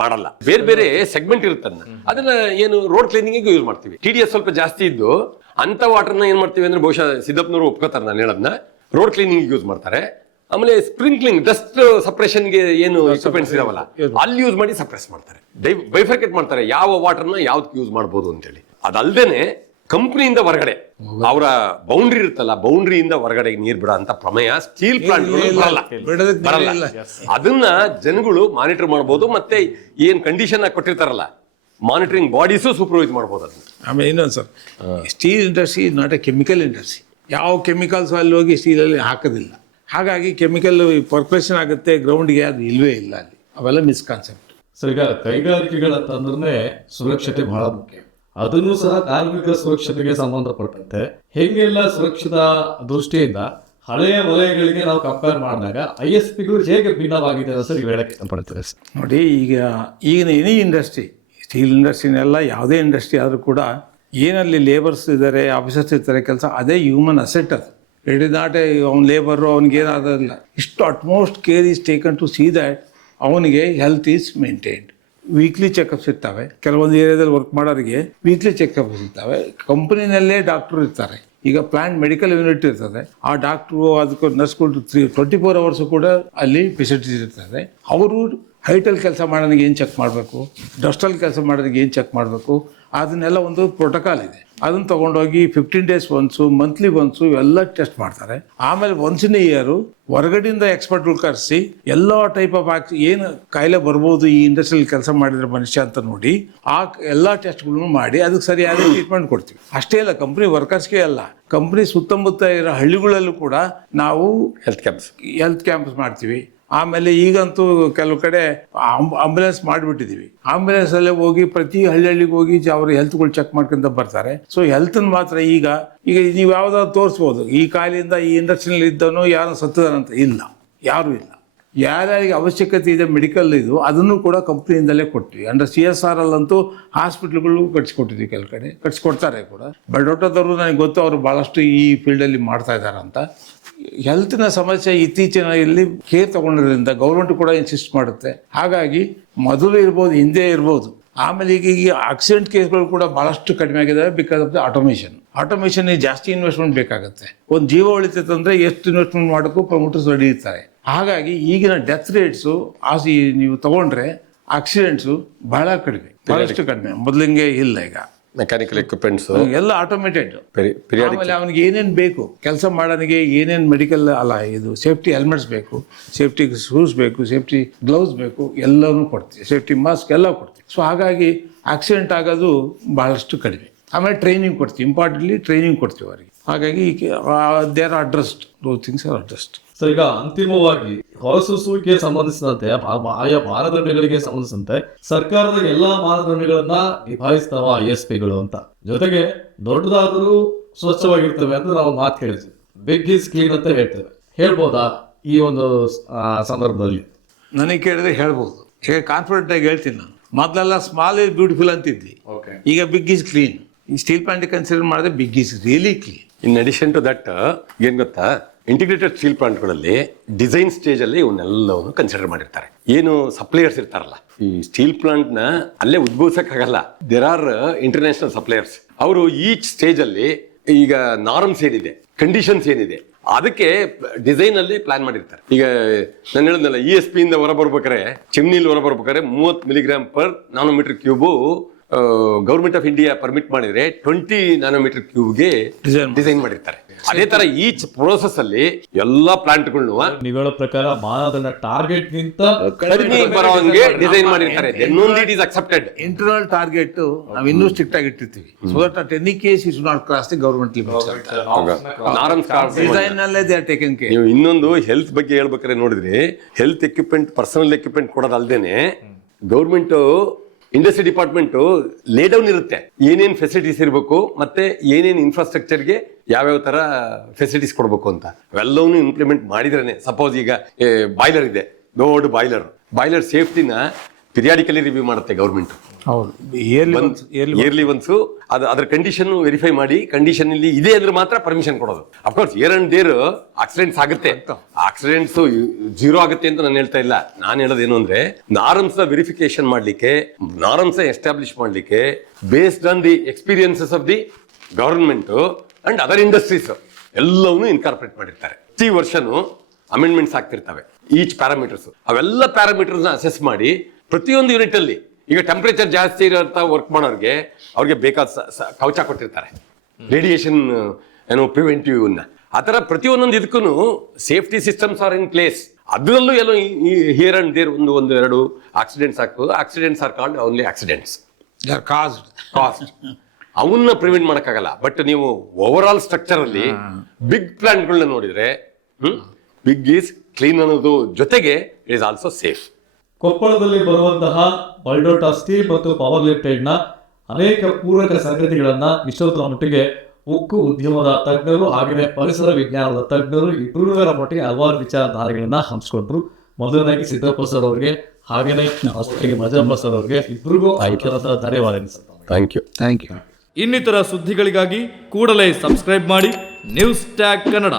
ಮಾಡಲ್ಲ. ಬೇರೆ ಬೇರೆ ಸೆಗ್ಮೆಂಟ್ ಇರುತ್ತೆ, ಅದನ್ನ ಏನು ರೋಡ್ ಕ್ಲೀನಿಂಗ್ ಯೂಸ್ ಮಾಡ್ತೀವಿ. TDS ಸ್ವಲ್ಪ ಜಾಸ್ತಿ ಇದ್ದು ಅಂತ ವಾಟರ್ನ ಏನ್ ಮಾಡ್ತೀವಿ ಅಂದ್ರೆ ಬಹುಶಃ ಸಿದ್ದಪ್ಪನವರು ಒಪ್ಕೋತಾರೆ ನಾನು ಹೇಳೋದನ್ನ, ರೋಡ್ ಕ್ಲೀನಿಂಗ್ ಯೂಸ್ ಮಾಡ್ತಾರೆ. ಆಮೇಲೆ ಸ್ಪ್ರಿಂಕ್ಲಿಂಗ್, ಡಸ್ಟ್ ಸಪ್ರೆಷನ್ಗೆ ಏನು ಎಕ್ವಿಪ್ಮೆಂಟ್ಸ್ ಇದಾವಲ್ಲ ಅಲ್ಲಿ ಯೂಸ್ ಮಾಡಿ ಸಪ್ರೆಸ್ ಮಾಡ್ತಾರೆ, ಬೈಫರ್ಕೇಟ್ ಮಾಡ್ತಾರೆ ಯಾವ ವಾಟರ್ನ ಯಾವ್ದಕ್ಕೆ ಯೂಸ್ ಮಾಡ್ಬೋದು ಅಂತೇಳಿ. ಅದಲ್ದೇನೆ ಕಂಪ್ನಿಯಿಂದ ಹೊರಗಡೆ ಅವರ ಬೌಂಡ್ರಿ ಇರುತ್ತಲ್ಲ, ಬೌಂಡ್ರಿಯಿಂದ ಹೊರಗಡೆ ನೀರ್ ಬಿಡೋ ಅಂತ ಪ್ರಮೇಯ ಸ್ಟೀಲ್ ಪ್ಲಾಂಟ್ ಬರಲ್ಲ. ಅದನ್ನ ಜನಗಳು ಮಾನಿಟರ್ ಮಾಡಬಹುದು. ಮತ್ತೆ ಏನ್ ಕಂಡೀಷನ್ ಕೊಟ್ಟಿರ್ತಾರಲ್ಲ ಮಾನಿಟರಿಂಗ್ ಬಾಡೀಸು ಸೂಪರ್ವೈಸ್ ಮಾಡ್ಬೋದು ಅದನ್ನ. ಆಮೇಲೆ ಇನ್ನೊಂದು sir, steel industry is not A chemical industry. ಯಾವ ಕೆಮಿಕಲ್ಸ್ ಅಲ್ಲಿ ಹೋಗಿ ಸ್ಟೀಲಲ್ಲಿ ಹಾಕೋದಿಲ್ಲ. ಹಾಗಾಗಿ ಕೆಮಿಕಲ್ ಪರ್ಕ್ಯುಲೇಷನ್ ಆಗುತ್ತೆ ಗ್ರೌಂಡ್ಗೆ, ಅದು ಇಲ್ವೇ ಇಲ್ಲ ಅಲ್ಲಿ. ಅವೆಲ್ಲ ಮಿಸ್ಕಾನ್ಸೆಪ್ಟ್. ಸೊ ಈಗ ಕೈಗಾರಿಕೆಗಳಂತಂದ್ರೆ ಸುರಕ್ಷತೆ ಬಹಳ ಮುಖ್ಯ. ಅದನ್ನು ಸಹ ಕಾರ್ಮಿಕ ಸುರಕ್ಷತೆಗೆ ಸಂಬಂಧಪಟ್ಟಂತೆ ಹೇಗೆಲ್ಲ ಸುರಕ್ಷತಾ ದೃಷ್ಟಿಯಿಂದ ಹಳೆಯ ವಲಯಗಳಿಗೆ ನಾವು ಕಂಪೇರ್ ಮಾಡಿದಾಗ ISPಗಳು ಹೇಗೆ ಭಿನ್ನವಾಗಿದೆ ಸರ್ ನೀವು ಹೇಳಕ್ಕೆ ಇಷ್ಟಪಡ್ತೀರಾ ಸರ್? ನೋಡಿ, ಈಗಿನ ಎನಿ ಇಂಡಸ್ಟ್ರಿ, ಸ್ಟೀಲ್ ಇಂಡಸ್ಟ್ರಿನೆಲ್ಲ ಯಾವುದೇ ಇಂಡಸ್ಟ್ರಿ ಆದರೂ ಕೂಡ ಏನಲ್ಲಿ ಲೇಬರ್ಸ್ ಇದ್ದಾರೆ, ಆಫೀಸರ್ಸ್ ಇರ್ತಾರೆ, ಕೆಲಸ ಅದೇ ಹ್ಯೂಮನ್ ಅಸೆಟ್. ಅದು ಇಟ್ ಇಸ್ ನಾಟ್ ಅವ್ನ ಲೇಬರು, ಅವ್ನಿಗೇನಾಗೋದಿಲ್ಲ. ಇಷ್ಟು utmost care is taken to see that ಅವನಿಗೆ health is maintained. Weekly checkups ಇರ್ತವೆ. ಕೆಲವೊಂದು ಏರಿಯಾದಲ್ಲಿ ವರ್ಕ್ ಮಾಡೋರಿಗೆ ವೀಕ್ಲಿ ಚೆಕಪ್ಸ್ ಇರ್ತವೆ. ಕಂಪನಿನಲ್ಲೇ ಡಾಕ್ಟ್ರು ಇರ್ತಾರೆ. ಈಗ ಪ್ಲಾಂಟ್ ಮೆಡಿಕಲ್ ಯೂನಿಟ್ ಇರ್ತದೆ, ಆ ಡಾಕ್ಟ್ರು ಅದಕ್ಕೆ ನರ್ಸ್ಗಳು 24 hours ಕೂಡ ಅಲ್ಲಿ ಫೆಸಿಲಿಟೀಸ್ ಇರ್ತದೆ. ಅವರು ಹೈಟಲ್ಲಿ ಕೆಲಸ ಮಾಡೋನಿಗೆ ಏನು ಚೆಕ್ ಮಾಡಬೇಕು, ಡಸ್ಟಲ್ಲಿ ಕೆಲಸ ಮಾಡೋನಿಗೆ ಏನು ಚೆಕ್ ಮಾಡಬೇಕು, ಅದನ್ನೆಲ್ಲ ಒಂದು ಪ್ರೋಟೋಕಾಲ್ ಇದೆ. ಅದನ್ನು ತೊಗೊಂಡೋಗಿ 15 days ಒನ್ಸು, ಮಂತ್ಲಿ ಒನ್ಸು ಇವೆಲ್ಲ ಟೆಸ್ಟ್ ಮಾಡ್ತಾರೆ. ಆಮೇಲೆ ಒನ್ಸ್ ಇನ್ ಇಯರು ಹೊರಗಡೆಯಿಂದ ಎಕ್ಸ್ಪರ್ಟ್ಗಳು ಕರೆಸಿ ಎಲ್ಲ ಟೈಪ್ ಆಫ್ ಏನು ಕಾಯಿಲೆ ಬರ್ಬೋದು ಈ ಇಂಡಸ್ಟ್ರಿಯಲ್ಲಿ ಕೆಲಸ ಮಾಡಿದ್ರೆ ಮನುಷ್ಯ ಅಂತ ನೋಡಿ ಆ ಎಲ್ಲ ಟೆಸ್ಟ್ಗಳನ್ನು ಮಾಡಿ ಅದಕ್ಕೆ ಸರಿಯಾದ ಟ್ರೀಟ್ಮೆಂಟ್ ಕೊಡ್ತೀವಿ. ಅಷ್ಟೇ ಅಲ್ಲ, ಕಂಪ್ನಿ ವರ್ಕರ್ಸ್ಗೆ ಅಲ್ಲ, ಕಂಪ್ನಿ ಸುತ್ತಮುತ್ತ ಇರೋ ಹಳ್ಳಿಗಳಲ್ಲೂ ಕೂಡ ನಾವು ಹೆಲ್ತ್ ಕ್ಯಾಂಪ್ಸ್ ಮಾಡ್ತೀವಿ. ಆಮೇಲೆ ಈಗಂತೂ ಕೆಲವು ಕಡೆ ಆಂಬುಲೆನ್ಸ್ ಮಾಡಿಬಿಟ್ಟಿದ್ದೀವಿ. ಆಂಬುಲೆನ್ಸಲ್ಲೇ ಹೋಗಿ ಪ್ರತಿ ಹಳ್ಳಿಗೆ ಹೋಗಿ ಅವ್ರ ಹೆಲ್ತ್ಗಳು ಚೆಕ್ ಮಾಡ್ಕೊಂತ ಬರ್ತಾರೆ. ಸೊ ಹೆಲ್ತನ್ನು ಮಾತ್ರ ಈಗ ನೀವು ಯಾವುದಾದ್ರು ತೋರಿಸ್ಬೋದು, ಈ ಕಾಯಿಲೆಯಿಂದ ಈ ಇಂಡಸ್ಟ್ರಿಯಲ್ಲಿ ಇದ್ದವನು ಯಾರು ಸತ್ತದಾನಂತ. ಇಲ್ಲ, ಯಾರೂ ಇಲ್ಲ. ಯಾರ್ಯಾರಿಗೆ ಅವಶ್ಯಕತೆ ಇದೆ ಮೆಡಿಕಲ್ ಇದು ಅದನ್ನು ಕೂಡ ಕಂಪ್ನಿಯಿಂದಲೇ ಕೊಡ್ತೀವಿ. ಅಂಡರ್ CSR ಅಲ್ಲಂತೂ ಹಾಸ್ಪಿಟ್ಲ್ಗಳು ಕಟ್ಸಿಕೊಟ್ಟಿದ್ವಿ, ಕೆಲವು ಕಡೆ ಕಟ್ಸಿಕೊಡ್ತಾರೆ ಕೂಡ. ಬಡೋಟದವರು ನನಗೆ ಗೊತ್ತು, ಅವರು ಭಾಳಷ್ಟು ಈ ಫೀಲ್ಡಲ್ಲಿ ಮಾಡ್ತಾ ಇದ್ದಾರೆ ಅಂತ. ಹೆಲ್ತ್ನ ಸಮಸ್ಯೆ ಇತ್ತೀಚಿನಲ್ಲಿ ಕೇರ್ ತಗೊಂಡಿರೋದ್ರಿಂದ ಗೌರ್ಮೆಂಟ್ ಕೂಡ ಇನ್ಸಿಸ್ಟ್ ಮಾಡುತ್ತೆ. ಹಾಗಾಗಿ ಮೊದಲು ಇರ್ಬೋದು, ಹಿಂದೆ ಇರ್ಬೋದು. ಆಮೇಲೆ ಈಗ ಆಕ್ಸಿಡೆಂಟ್ ಕೇಸ್ಗಳು ಕೂಡ ಭಾಳಷ್ಟು ಕಡಿಮೆ ಆಗಿದ್ದಾವೆ ಬಿಕಾಸ್ ಆಫ್ ದ ಆಟೋಮೇಷನ್ ಜಾಸ್ತಿ ಇನ್ವೆಸ್ಟ್ಮೆಂಟ್ ಬೇಕಾಗುತ್ತೆ. ಒಂದು ಜೀವ ಉಳಿತೈತೆ ಅಂದರೆ ಎಷ್ಟು ಇನ್ವೆಸ್ಟ್ಮೆಂಟ್ ಮಾಡೋಕ್ಕೂ ಪ್ರಮೋಟರ್ಸ್ ರೆಡಿ ಇರ್ತಾರೆ. ಹಾಗಾಗಿ ಈಗಿನ ಡೆತ್ ರೇಟ್ಸು ನೀವು ತಗೊಂಡ್ರೆ ಆಕ್ಸಿಡೆಂಟ್ಸು ಭಾಳಷ್ಟು ಕಡಿಮೆ, ಮೊದಲಿಂಗೆ ಇಲ್ಲ. ಈಗ ಮೆಕ್ಯಾನಿಕಲ್ ಎಕ್ವಿಪ್ಮೆಂಟ್ಸ್ ಎಲ್ಲ ಆಟೋಮೇಟೆಡ್. ಆಮೇಲೆ ಅವನಿಗೆ ಏನೇನು ಬೇಕು ಕೆಲಸ ಮಾಡೋನಿಗೆ, ಏನೇನು ಮೆಡಿಕಲ್ ಅಲ್ಲ, ಇದು ಸೇಫ್ಟಿ ಹೆಲ್ಮೆಟ್ಸ್ ಬೇಕು, ಸೇಫ್ಟಿ ಶೂಸ್ ಬೇಕು, ಸೇಫ್ಟಿ ಗ್ಲೌಸ್ ಬೇಕು, ಎಲ್ಲವೂ ಕೊಡ್ತೀವಿ, ಸೇಫ್ಟಿ ಮಾಸ್ಕ್ ಎಲ್ಲ ಕೊಡ್ತೀವಿ. ಸೊ ಹಾಗಾಗಿ ಆಕ್ಸಿಡೆಂಟ್ ಆಗೋದು ಭಾಳಷ್ಟು ಕಡಿಮೆ. ಆಮೇಲೆ ಟ್ರೈನಿಂಗ್ ಕೊಡ್ತೀವಿ, ಇಂಪಾರ್ಟೆಂಟ್ಲಿ ಟ್ರೈನಿಂಗ್ ಕೊಡ್ತೀವಿ ಅವರಿಗೆ. ಹಾಗಾಗಿ they are addressed, those things are addressed. So ಈಗ ಅಂತಿಮವಾಗಿ ಹೊರಸೂಸುವಿಕೆ ಸಂಬಂಧಿಸಿದಂತೆ ಆಯಾ ಮಾನದಂಡಗಳಿಗೆ ಸಂಬಂಧಿಸಿದಂತೆ ಸರ್ಕಾರದ ಎಲ್ಲಾ ಮಾನದಂಡಗಳನ್ನ ನಿಭಾಯಿಸ್ತಾವ ISPಗಳು ಅಂತ. ಜೊತೆಗೆ ದೊಡ್ಡದಾದರೂ ಸ್ವಚ್ಛವಾಗಿರ್ತವೆ ಅಂತ ನಾವು ಮಾತು ಹೇಳ್ತೀವಿ. ಬಿಗ್ ಈಸ್ ಕ್ಲೀನ್ ಅಂತ ಹೇಳ್ಬೋದಾ ಈ ಒಂದು ಸಂದರ್ಭದಲ್ಲಿ? ನನಗೆ ಕೇಳಿದ್ರೆ ಹೇಳ್ಬೋದು. ಈಗ ಕಾನ್ಫಿಡೆಂಟ್ ಆಗಿ ಹೇಳ್ತೀನಿ ನಾನು. ಮೊದಲೆಲ್ಲ ಸ್ಮಾಲ್ ಈಸ್ ಬ್ಯೂಟಿಫುಲ್ ಅಂತಿದ್ವಿ, ಈಗ ಬಿಗ್ ಈಸ್ ಕ್ಲೀನ್. ಈ ಸ್ಟೀಲ್ ಪ್ಲಾಂಟ್ ಕನ್ಸಿಡರ್ ಮಾಡಿದ್ರೆ big is really clean. In addition to that ಏನ್ ಗೊತ್ತಾ, ಇಂಟಿಗ್ರೇಟೆಡ್ ಸ್ಟೀಲ್ ಪ್ಲಾಂಟ್ಗಳಲ್ಲಿ ಡಿಸೈನ್ ಸ್ಟೇಜ್ ಅಲ್ಲಿ ಇವನ್ನೆಲ್ಲವನ್ನು ಕನ್ಸಿಡರ್ ಮಾಡಿರ್ತಾರೆ. ಏನು ಸಪ್ಲೈಯರ್ಸ್ ಇರ್ತಾರಲ್ಲ, ಈ ಸ್ಟೀಲ್ ಪ್ಲಾಂಟ್ ನ ಅಲ್ಲೇ ಉದ್ಭವಿಸಕ್ಕಾಗಲ್ಲ. There are international suppliers. ಅವರು ಈಚ್ ಸ್ಟೇಜ್ ಅಲ್ಲಿ ಈಗ ನಾರ್ಮ್ಸ್ ಏನಿದೆ, ಕಂಡೀಷನ್ಸ್ ಏನಿದೆ, ಅದಕ್ಕೆ ಡಿಸೈನ್ ಅಲ್ಲಿ ಪ್ಲಾನ್ ಮಾಡಿರ್ತಾರೆ. ಈಗ ನಾನು ಹೇಳಿದ್ನಲ್ಲ, ESP ಇಂದ ಹೊರಬರ್ಬೇಕಾರೆ, ಚಿಮ್ನಿಲ್ ಹೊರಬರ್ಬೇಕಾದ್ರೆ 30 mg/nm³ government of India permit ಮಾಡಿದ್ರೆ 20 nm³ ಡಿಸೈನ್ ಮಾಡಿರ್ತಾರೆ. ಅದೇ ತರ ಈಚ್ ಪ್ರೋಸೆಸ್ ಅಲ್ಲಿ ಎಲ್ಲಾ ಪ್ಲಾಂಟ್ಗಳನ್ನು ನೀವು ಹೇಳೋ ಪ್ರಕಾರ ಮಾನದಂಡ ಟಾರ್ಗೆಟ್ ಗಿಂತ ಕಡಿಮೆ ಬರೋಂಗೆ ಡಿಸೈನ್ ಮಾಡಿರ್ತಾರೆ. It is accepted. Internal target ನಾವು ಇನ್ನೂ ಸ್ಟ್ರಿಕ್ಟ್ ಆಗಿ ಇಟ್ಟಿರ್ತೀವಿ. So that any case is not cross the government limits. Design ನಲ್ಲೇ ದೇ ಆರ್ ಟೇಕನ್ ಕೇರ್. ನೀವು ಇನ್ನೊಂದು ಹೆಲ್ತ್ ಬಗ್ಗೆ ಹೇಳ್ಬೇಕಾದ್ರೆ ನೋಡಿದ್ರೆ, ಹೆಲ್ತ್ ಎಕ್ವಿಪ್ಮೆಂಟ್, ಪರ್ಸನಲ್ ಎಕ್ವಿಪ್ಮೆಂಟ್ ಕೊಡೋದಲ್ದೇನೆ government industry department lay down ಇರುತ್ತೆ. ಏನೇನ್ ಫೆಸಿಲಿಟೀಸ್ ಇರಬೇಕು, ಮತ್ತೆ ಏನೇನ್ ಇನ್ಫ್ರಾಸ್ಟ್ರಕ್ಚರ್ಗೆ ಯಾವ್ಯಾವ ತರ ಫೆಸಿಲಿಟೀಸ್ ಕೊಡ್ಬೇಕು ಅಂತ ಅವೆಲ್ಲವನ್ನೂ ಇಂಪ್ಲಿಮೆಂಟ್ ಮಾಡಿದ್ರೇನೆ. ಸಪೋಸ್ ಈಗ ಬಾಯ್ಲರ್ ಇದೆ, ದೊಡ್ಡ ಬಾಯ್ಲರ್ ಸೇಫ್ಟಿನ ಪಿರಿಯಾಡಿಕಲಿ ರಿವ್ಯೂ ಮಾಡುತ್ತೆ ಗೌರ್ಮೆಂಟ್. ಇಯರ್ಲಿ ಒನ್ಸು ಅದ್ರ ಕಂಡೀಷನ್ ವೆರಿಫೈ ಮಾಡಿ, ಕಂಡೀಷನ್ ಇಲ್ಲಿ ಇದೆ ಅಂದ್ರೆ ಮಾತ್ರ ಪರ್ಮಿಷನ್ ಕೊಡೋದು. Of course here and there accidents ಆಗುತ್ತೆ, ಆಕ್ಸಿಡೆಂಟ್ಸ್ 0 ಆಗುತ್ತೆ ಅಂತ ನಾನು ಹೇಳ್ತಾ ಇಲ್ಲ. ನಾನು ಹೇಳೋದೇನು ಅಂದ್ರೆ, ನಾರ್ಮ್ಸ್ ವೆರಿಫಿಕೇಶನ್ ಮಾಡ್ಲಿಕ್ಕೆ, ನಾರ್ಮ್ಸ್ ಎಸ್ಟಾಬ್ಲಿಷ್ ಮಾಡ್ಲಿಕ್ಕೆ based on the experiences of the government and other industries ಎಲ್ಲವನ್ನೂ ಇನ್ಕಾರ್ಪೊರೇಟ್ ಮಾಡಿರ್ತಾರೆ. ಪ್ರತಿ ವರ್ಷನೂ ಅಮೆಂಡ್ಮೆಂಟ್ಸ್ ಆಗ್ತಿರ್ತವೆ ಈಚ್ ಪ್ಯಾರಾಮೀಟರ್ಸ್. ಅವೆಲ್ಲ ಪ್ಯಾರಾಮೀಟರ್ಸ್ ಅಸೆಸ್ ಮಾಡಿ ಪ್ರತಿಯೊಂದು ಯೂನಿಟ್ ಅಲ್ಲಿ, ಈಗ ಟೆಂಪರೇಚರ್ ಜಾಸ್ತಿ ಇರೋಂಥ ವರ್ಕ್ ಮಾಡೋರಿಗೆ ಅವ್ರಿಗೆ ಬೇಕಾದ ಕವಚ ಕೊಟ್ಟಿರ್ತಾರೆ, ರೇಡಿಯೇಷನ್ ಪ್ರಿವೆಂಟಿವ್ ಆ ಥರ ಪ್ರತಿಯೊಂದೊಂದು ಇದಕ್ಕೂ safety systems are in place. ಅದರಲ್ಲೂ ಎಲ್ಲೋ ಹಿಯರ್ ಅಂಡ್ ದೇರ್ ಒಂದು 2 ಆಕ್ಸಿಡೆಂಟ್ಸ್ ಆಗ್ತದೆ. Accidents are called only accidents. Cost cost ಅವನ್ನ ಪ್ರಿವೆಂಟ್ ಮಾಡೋಕ್ಕಾಗಲ್ಲ. ಬಟ್ ನೀವು ಓವರ್ ಆಲ್ ಸ್ಟ್ರಕ್ಚರ್ ಅಲ್ಲಿ ಬಿಗ್ ಪ್ಲಾಂಟ್ಗಳನ್ನ ನೋಡಿದ್ರೆ ಬಿಗ್ ಈಸ್ ಕ್ಲೀನ್ ಅನ್ನೋದು ಜೊತೆಗೆ ಇಟ್ ಇಸ್ ಆಲ್ಸೋ ಸೇಫ್. ಕೊಪ್ಪಳದಲ್ಲಿ ಬರುವಂತಹ ಬಲ್ಡೋಟಾ ಸ್ಟೀಲ್ ಮತ್ತು ಪವರ್ ಲಿಮಿಟೆಡ್ ನ ಅನೇಕ ಪೂರಕ ಸಂಗತಿಗಳನ್ನ ಇಷ್ಟೊತ್ತರ ಮಟ್ಟಿಗೆ ಉಕ್ಕು ಉದ್ಯಮದ ತಜ್ಞರು ಹಾಗೆಯೇ ಪರಿಸರ ವಿಜ್ಞಾನದ ತಜ್ಞರು ಇಬ್ಬರ ಮಟ್ಟಿಗೆ ಹಲವಾರು ವಿಚಾರಧಾರೆಗಳನ್ನ ಹಂಚಿಕೊಂಡ್ರು. ಮೊದಲನೇದಾಗಿ ಸಿದ್ದಪ್ಪ ಸರ್ ಅವರಿಗೆ ಹಾಗೆಯೇ ಹೊಸದಾಗಿ ಮಜಂಬ ಸರ್ ಅವರಿಗೆ ಇಬ್ಬರಿಗೂ ಧನ್ಯವಾದ. Thank you. ಇನ್ನಿತರ ಸುದ್ದಿಗಳಿಗಾಗಿ ಕೂಡಲೇ ಸಬ್ಸ್ಕ್ರೈಬ್ ಮಾಡಿ ನ್ಯೂಸ್ ಟ್ಯಾಗ್ ಕನ್ನಡ.